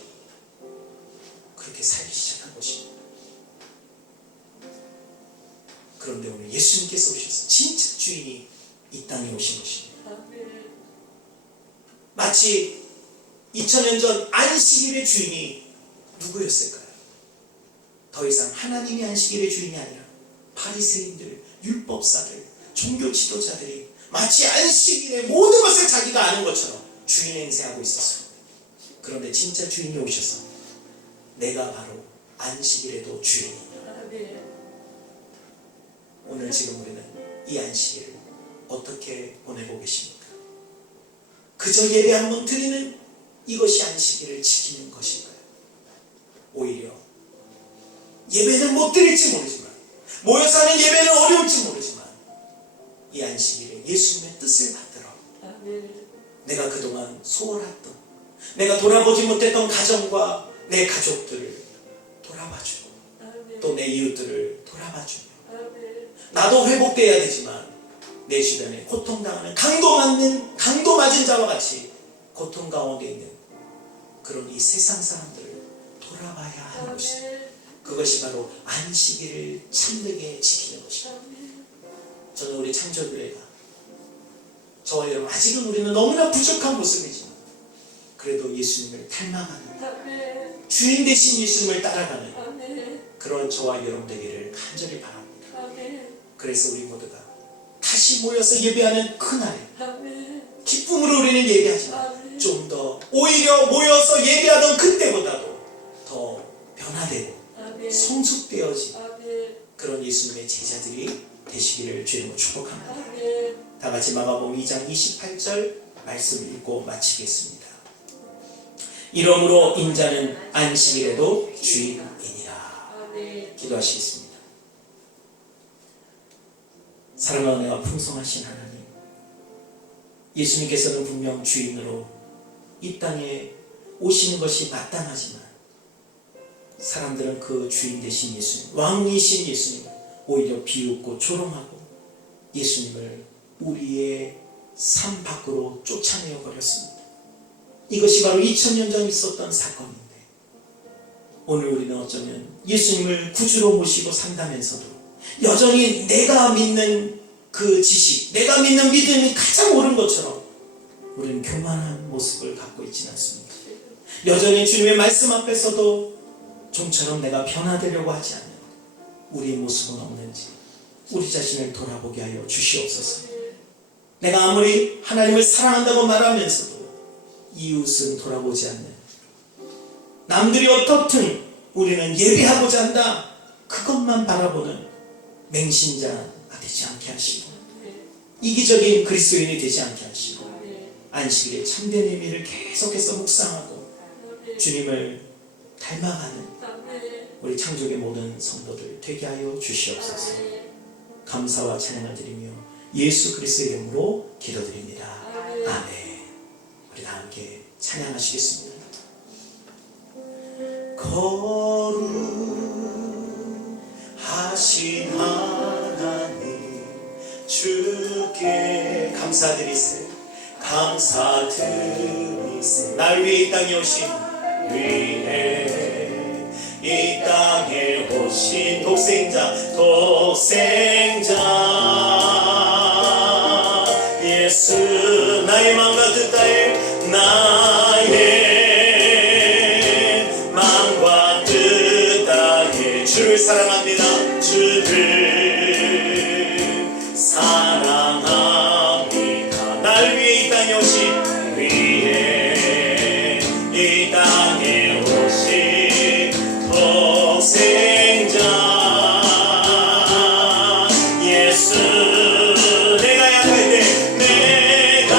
그렇게 살기 시작한 것입니다. 그런데 오늘 예수님께서 오셔서 진짜 주인이 이 땅에 오신 것입니다. 마치 2000년 전 안식일의 주인이 누구였을까요? 더 이상 하나님이 안식일의 주인이 아니라 바리새인들, 율법사들, 종교 지도자들이 마치 안식일의 모든 것을 자기가 아는 것처럼 주인 행세하고 있었습니다. 그런데 진짜 주인이 오셔서 내가 바로 안식일에도 주인이다. 오늘 지금 우리는 이 안식일을 어떻게 보내고 계십니까? 그저 예배 한번 드리는 이것이 안식일을 지키는 것인가요? 오히려 예배는 못 드릴지 모르지만, 모여서 하는 예배는 어려울지 모르지만, 이 안식일에 예수님의 뜻을 받들어 내가 그동안 소홀했던, 내가 돌아보지 못했던 가정과 내 가족들을 돌아봐주고 또 내 이웃들을 돌아봐주며, 나도 회복되어야 되지만 내 주변에 고통당하는 강도 맞은 자와 같이 고통 가운데 있는 그런 이 세상 사람들을 돌아봐야 하는 것입니다. 그것이 바로 안식일을 참되게 지키는 것입니다. 저는 우리 창조교회가, 저와 여러분, 아직은 우리는 너무나 부족한 모습이지만 그래도 예수님을 닮아가는, 주인 되신 예수님을 따라가는 그런 저와 여러분 되기를 간절히 바랍니다. 그래서 우리 모두가 다시 모여서 예배하는 그날에 기쁨으로 우리는 예배하지만 좀 더 오히려 모여서 예배하던 그때보다도 더 변화되고 성숙되어진 그런 예수님의 제자들이 되시기를 주님으로 축복합니다. 다 같이 마가복음 2장 28절 말씀 읽고 마치겠습니다. 이러므로 인자는 안식일에도 주인이니라. 기도하시겠습니다. 사랑하는 은혜가 풍성하신 하나님, 예수님께서는 분명 주인으로 이 땅에 오시는 것이 마땅하지만 사람들은 그 주인 되신 예수님, 왕이신 예수님을 오히려 비웃고 조롱하고 예수님을 우리의 삶 밖으로 쫓아내어 버렸습니다. 이것이 바로 2000년 전 있었던 사건인데, 오늘 우리는 어쩌면 예수님을 구주로 모시고 산다면서도 여전히 내가 믿는 그 지식, 내가 믿는 믿음이 가장 옳은 것처럼 우리는 교만한 모습을 갖고 있지는 않습니다. 여전히 주님의 말씀 앞에서도 좀처럼 내가 변화되려고 하지 않는 우리의 모습은 없는지 우리 자신을 돌아보게 하여 주시옵소서. 내가 아무리 하나님을 사랑한다고 말하면서도 이웃은 돌아보지 않는, 남들이 어떻든 우리는 예배하고자 한다, 그것만 바라보는 맹신자가 되지 않게 하시고, 이기적인 그리스도인이 되지 않게 하시고, 안식일의 참된 의미를 계속해서 묵상하고 주님을 닮아가는 우리 창조의 모든 성도들 되게 하여 주시옵소서. 감사와 찬양을 드리며 예수 그리스도의 이름으로 기도드립니다. 아멘. 우리 다 함께 찬양하시겠습니다. 거룩하신 하나님, 주께 감사드리세. 감사드리세. 날 위해 이 땅에 오신, 위에 이 땅에 오신 독생자 예수, 나의 맘과 뜻다에, 나의 맘과 뜻다에 주를 사랑합니다. 주를 사랑합니다. 날 위해 이 땅에 오신, 위에 이 땅에 오신 독생자 예수, 내가 약할 때, 내가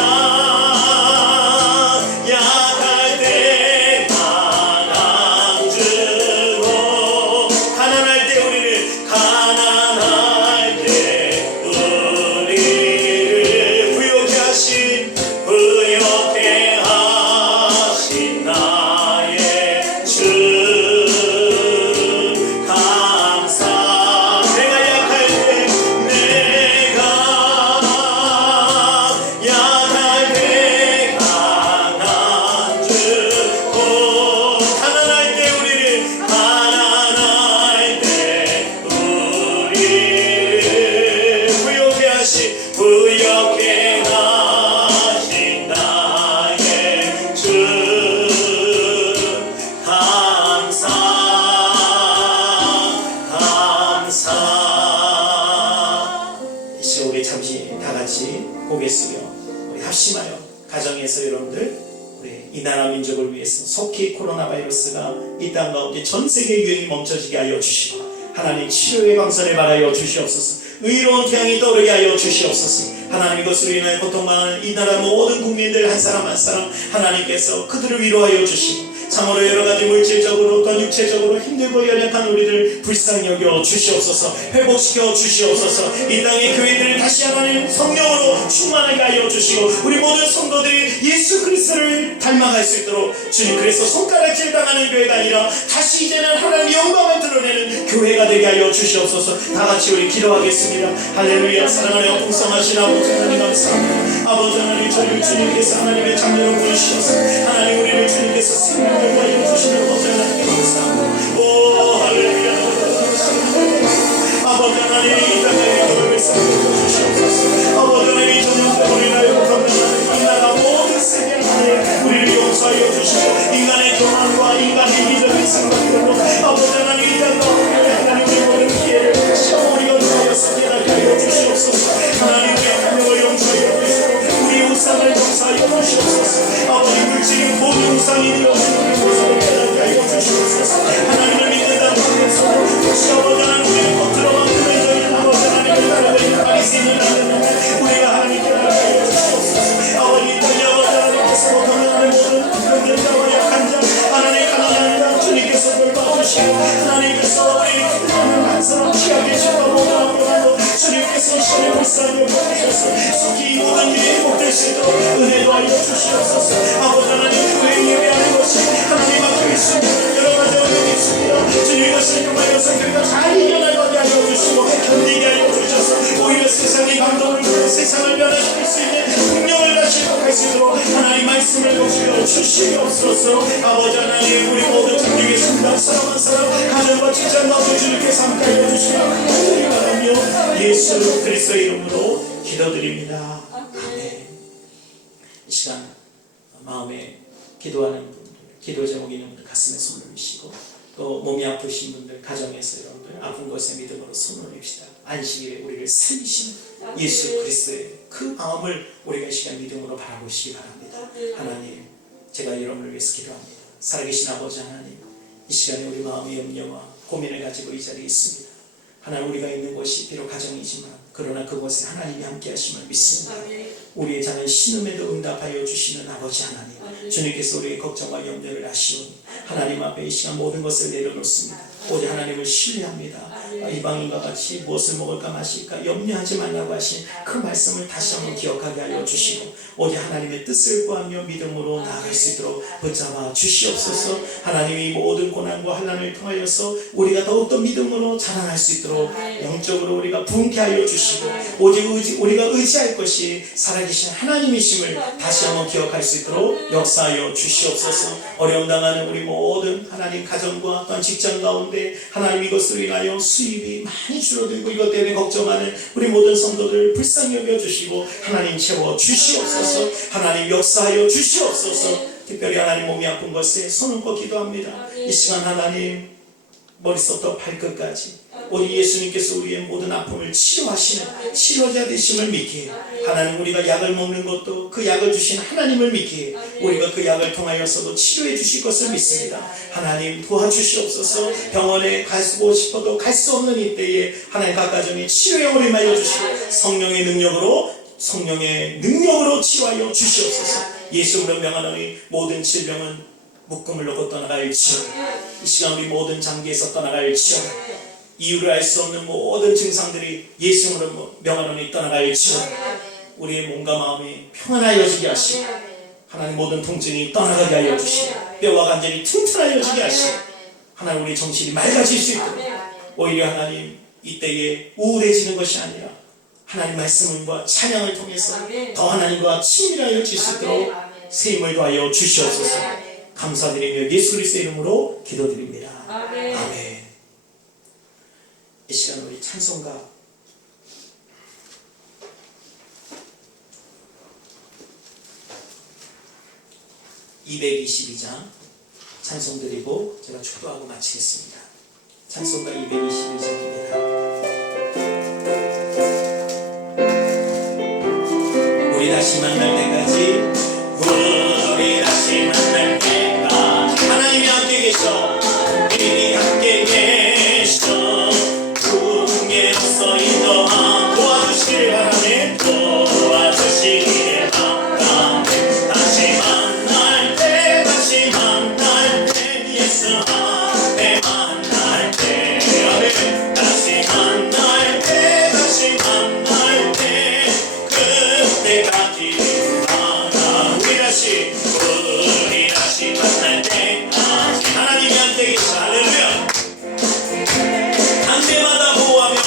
시간 우리 잠시 다 같이 고개 숙여 우리 합심하여 가정에서 여러분들 우리 이 나라 민족을 위해서 속히 코로나 바이러스가 이 땅 가운데 전 세계 유행이 멈춰지게 하여 주시고 하나님 치료의 광선을 바라여 주시옵소서. 의로운 태양이 떠오르게 하여 주시옵소서. 하나님 이것으로 인하여 고통당하는 이 나라 모든 국민들 한 사람 한 사람 하나님께서 그들을 위로하여 주시고 참으로 여러가지 물질적으로 또 육체적으로 힘들고 연약한 우리들 불쌍히 여겨 주시옵소서. 회복시켜 주시옵소서. 이 땅의 교회들을 다시 하나님 성령으로 충만하게 하여 주시고 우리 모든 성도들이 예수 그리스도를 닮아갈 수 있도록 주님 그래서 손가락질 당하는 교회가 아니라 다시 이제는 하나님의 영광을 드러내는 교회가 되게 하여 주시옵소서. 다같이 우리 기도하겠습니다. 할렐루야. 사랑하는 풍성하신 아버지 하나님 감사합니다. 아버지 하나님 저희를 주님께서 하나님의 장면을 보이시옵소서. 하나님 우리를 주님께서 생명을 하여 주시는 아버지 하나님 감사합니다. 오 할렐루야. 아버지 하나님 이 땅에 교회를 세워 주시옵소서. 아버지 하나님 저녁 우리를 회복하는 이 나라 모든 세계 하나님 우리를 용서하여 주시고 인간의 교만과 인간의 이기적인 생각들로 아버지 하나님 이 땅 가운데 하나님의 모든 기회를 다시 우리가 누하여서 깨닫게 하여 주시옵소서. 하나님의 능력을 용서하여 주시고 우리 우상을 용서하여 주시옵소서. 아버지 물질이 모든 우상이 되어주는 것을 깨닫게 하여 주시옵소서. 하나님을 믿는다는 마음에서 혹시 아버지 하나님 우리의 겉으로 만드는 저희는 아버지 하나님을 따르고 있는 바리새인은 아니었는데 우리가 하나님께 따르게 하여 주시옵소서. 아버지 땅에 아버지 하나님께서 고통하는 모든 병든 자와 약한 자 하나님 가난한 자 주님께서 돌봐주시고 하나님께서 우리 한 사람 취하게 치료하고 주님께서 시간에 불쌍히 여겨주셔서 속히 이 모든 일이 회복될 수 있도록 은혜도 알려 주시옵소서. 아버지 하나님 교회에 예배하는 것이 하나님 앞에 있습니다. 여러 가지 어려움이 있습니다. 주님 이것을 통하여서 교회가 잘 이겨나가게 알려 주시고 견디게 알려 주셔서 오히려 세상의 감동을 보고 세상을 변화시킬 수 있는 능력을 다시 회복할 수 있도록 하나님 말씀을 보시어 주시옵소서. 아버지 하나님 우리 모든 장중에 순간 사람 한 사람 가정과 직장 가운데 주님께서 함께 알려 주시고 간절히 바라며 예수 그리스도의 이름으로 기도드립니다. 아멘. 이 시간 마음에 기도하는 분들, 기도 제목 있는 분들 가슴에 손을 올리시고 또 몸이 아프신 분들, 가정에서 여러분들 아픈 것에 믿음으로 손을 올립시다. 안식일에 우리를 살리신 예수 그리스도의 그 마음을 우리가 이 시간 믿음으로 바라보시기 바랍니다. 하나님, 제가 여러분을 위해서 기도합니다. 살아계신 아버지 하나님, 이 시간에 우리 마음의 염려와 고민을 가지고 이 자리에 있습니다. 하나님 우리가 있는 곳이 비록 가정이지만 그러나 그곳에 하나님이 함께 하심을 믿습니다. 우리의 작은 신음에도 응답하여 주시는 아버지 하나님, 주님께서 우리의 걱정과 염려를 아시오니 하나님 앞에 이 시간 모든 것을 내려놓습니다. 오직 하나님을 신뢰합니다. 이방인과 같이 무엇을 먹을까 마실까 염려하지 말라고 하신 그 말씀을 다시 한번 기억하게 하여 주시고 오직 하나님의 뜻을 구하며 믿음으로 나아갈 수 있도록 붙잡아 주시옵소서. 하나님이 모든 고난과 환난을 통하여서 우리가 더욱더 믿음으로 자라날 수 있도록 영적으로 우리가 부흥케 하여 주시고 오직 우리가 의지할 것이 살아계신 하나님이심을 다시 한번 기억할 수 있도록 역사하여 주시옵소서. 어려움 당하는 우리 모든 하나님 가정과 또한 직장 가운데 하나님 이것으로 인하여 수입이 많이 줄어들고 이것 때문에 걱정하는 우리 모든 성도들 불쌍히 여겨주시고 하나님 채워 주시옵소서. 하나님 역사하여 주시옵소서. 특별히 하나님 몸이 아픈 것에 손 얹고 기도합니다. 이 시간 하나님 머릿속부터 발끝까지 우리 예수님께서 우리의 모든 아픔을 치료하시는 치료자 되심을 믿기에 하나님 우리가 약을 먹는 것도 그 약을 주신 하나님을 믿기에 우리가 그 약을 통하여서도 치료해 주실 것을 믿습니다. 하나님 도와주시옵소서. 병원에 가고 싶어도 갈 수 없는 이때에 하나님 각 가정에 치료의 영을 임하여 주시고 성령의 능력으로 치유하여 주시옵소서. 예수로 명하노니 모든 질병은 묶음을 놓고 떠나갈지어다. 이 시간 우리 모든 장기에서 떠나갈지어다. 이유를 알 수 없는 모든 증상들이 예수로 명하노니 떠나갈지어다. 우리의 몸과 마음이 평안하여지게 하시고 하나님 모든 통증이 떠나가게 하여 주시고 뼈와 관절이 튼튼하여지게 하시고 하나님 우리 정신이 맑아질 수 있도록 오히려 하나님 이때에 우울해지는 것이 아니라 하나님 말씀과 찬양을 통해서 더 하나님과 친밀하여질 수 있도록 새 힘을 더하여 주시옵소서. 감사드리며 예수 그리스도의 이름으로 기도드립니다. 아멘. 이 시간 우리 찬송가 222장 찬송 드리고 제가 축도하고 마치겠습니다. 찬송가 222장입니다. 다시 만날 때까지 우리 다시 만날 때까지 하나님이 함께 계셔 우리 함께 계셔 궁예로서 인도하 도와주시길 바라네 도와주시길 바라네 다시 만날 때 다시 만날 때 예수 앞에 만날 때 아멘 다시 만날 때 다시 만날 때 그때까지 우리 다시 만날 때까지 하나님이 함께 계시다 할렐루야 한 때마다 보호하며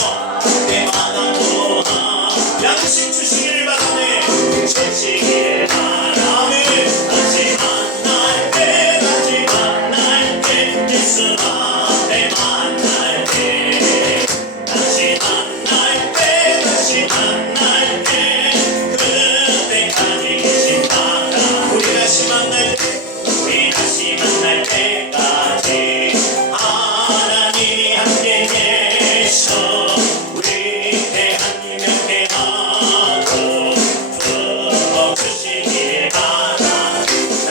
때마다 보호하 양식 주시기를 바라네 주시기를 바라네 다시 만날 때 다시 만날 때 예수 앞에 만날 때 다시 만날 때 다시 만날 때 그때까지 계신다 우리 다시 만날 때까지 하나님이 함께 계셔 우리 대하님 함께 하고 부어주시길 바라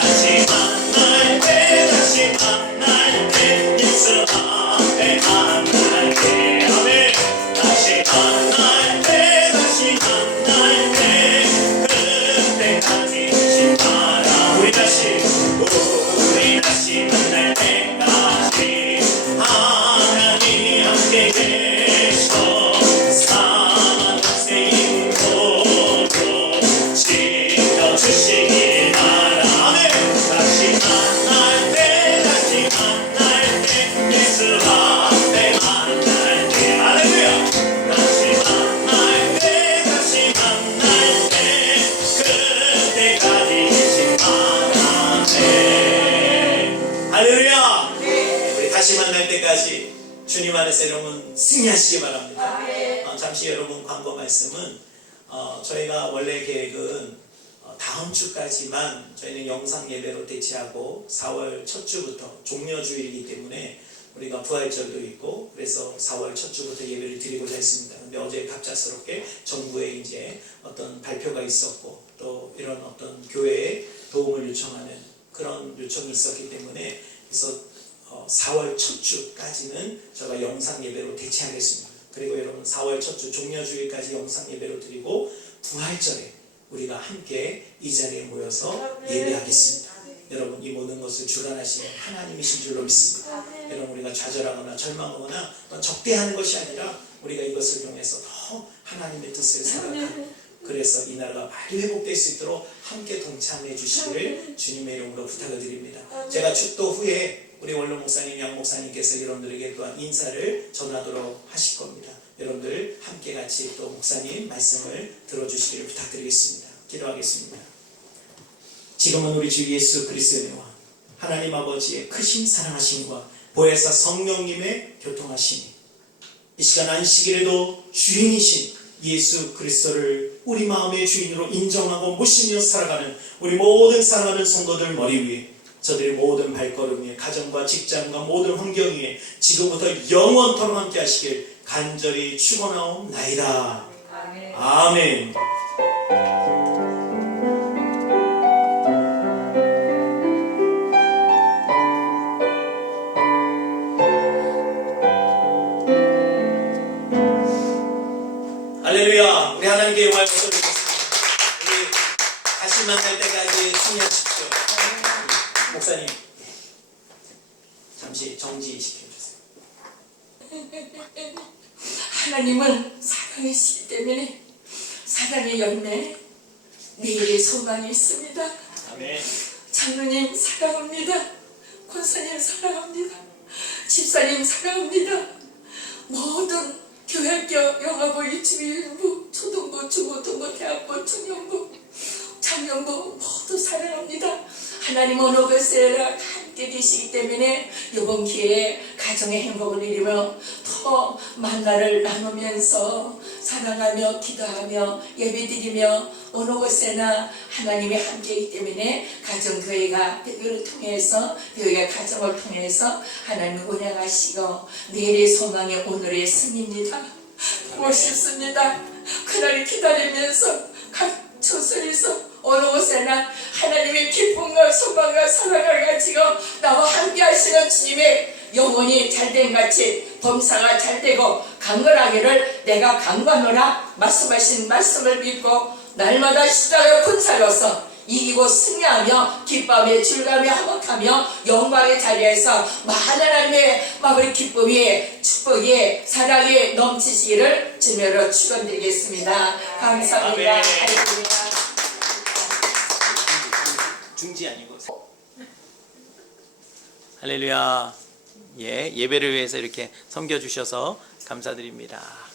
다시 만날 때 다시 만날 때 예수 앞에 만날 때 아멘 다시 만날 때 다시 만날 때 그때까지 계신다 우리 다시 만날 때까지 하나님이 함께 계셔 사망 세임 모두 지켜주시길 바라 아멘 다시 만날 때 다시 만날 때 예수 앞에 만날 때 할렐루야 다시 만날 때 다시 만날 때 그때까지 계신 바라네 할렐루야 우리 다시 만날 때까지 주님 안에서 여러분 승리하시기 바랍니다 잠시 여러분 광고 말씀은 저희가 원래 계획은 다음 주까지만 저희는 영상 예배로 대체하고 4월 첫 주부터 종려주일이기 때문에 우리가 부활절도 있고 그래서 4월 첫 주부터 예배를 드리고자 했습니다. 근데 어제 갑작스럽게 정부에 이제 어떤 발표가 있었고 또 이런 어떤 교회에 도움을 요청하는 그런 요청이 있었기 때문에 그래서 4월 첫 주까지는 제가 영상 예배로 대체하겠습니다. 그리고 여러분 4월 첫 주 종려주일까지 영상 예배로 드리고 부활절에 우리가 함께 이 자리에 모여서 예배하겠습니다. 여러분 이 모든 것을 주관하시는 하나님이신 줄로 믿습니다. 여러분 우리가 좌절하거나 절망하거나 적대하는 것이 아니라 우리가 이것을 통해서 더 하나님의 뜻을 살아가는 그래서 이 나라가 빨리 회복될 수 있도록 함께 동참해 주시기를 주님의 이름으로 부탁을 드립니다. 제가 축도 후에 우리 원로 목사님, 양 목사님께서 여러분들에게 또한 인사를 전하도록 하실 겁니다. 여러분들 함께 같이 또 목사님 말씀을 들어주시기를 부탁드리겠습니다. 기도하겠습니다. 지금은 우리 주 예수 그리스도의 은혜와 하나님 아버지의 크신 사랑하심과 보혜사 성령님의 교통하심이 이 시간 안식일에도 주인이신 예수 그리스도를 우리 마음의 주인으로 인정하고 모시며 살아가는 우리 모든 사랑하는 성도들 머리 위에 저들의 모든 발걸음 위에 가정과 직장과 모든 환경 위에 지금부터 영원토록 함께 하시길 간절히 축원하옵나이다. 아멘. 아멘. 할렐루야. 우리 하나님께 영광을 돌리겠습니다. 우리 다시 만날 때까지 승리하십시오. 목사님 잠시 정지시켜주세요. 하나님은 사랑이시기 때문에 사랑의 열매 내일의 소망이 있습니다. 아멘. 장로님 사랑합니다. 권사님 사랑합니다. 집사님 사랑합니다. 모든 교회학교, 영화부, 유치부, 일부, 초등부, 중고등부, 대학부, 청년부, 장년부 모두 사랑합니다. 하나님 어느 곳에나 함께 계시기 때문에 이번 기회에 가정의 행복을 이루며 더 만나를 나누면서 사랑하며 기도하며 예배드리며 어느 곳에나 하나님이 함께이기 때문에 가정교회가 교회를 통해서 교회가 가정을 통해서 하나님을 운행하시고 내일의 소망이 오늘의 승리입니다. 보고 싶습니다. 그날을 기다리면서 각 조선에서 어느 곳에나 하나님의 기쁨과 소망과 사랑을 가지고 나와 함께 하시는 주님의 영혼이 잘된 같이 범사가 잘되고 강건하기를 내가 강구하노라 말씀하신 말씀을 믿고 날마다 십자가의 군사로서 이기고 승리하며 기쁨에 즐거움에 화목하며 영광의 자리에서 많은 하나님의 마무리 기쁨이 축복이 사랑이 넘치시기를 주님으로 축원드리겠습니다. 감사합니다. 아멘. 할렐루야. 중지 아니고. 할렐루야. 예, 예배를 위해서 이렇게 섬겨 주셔서 감사드립니다.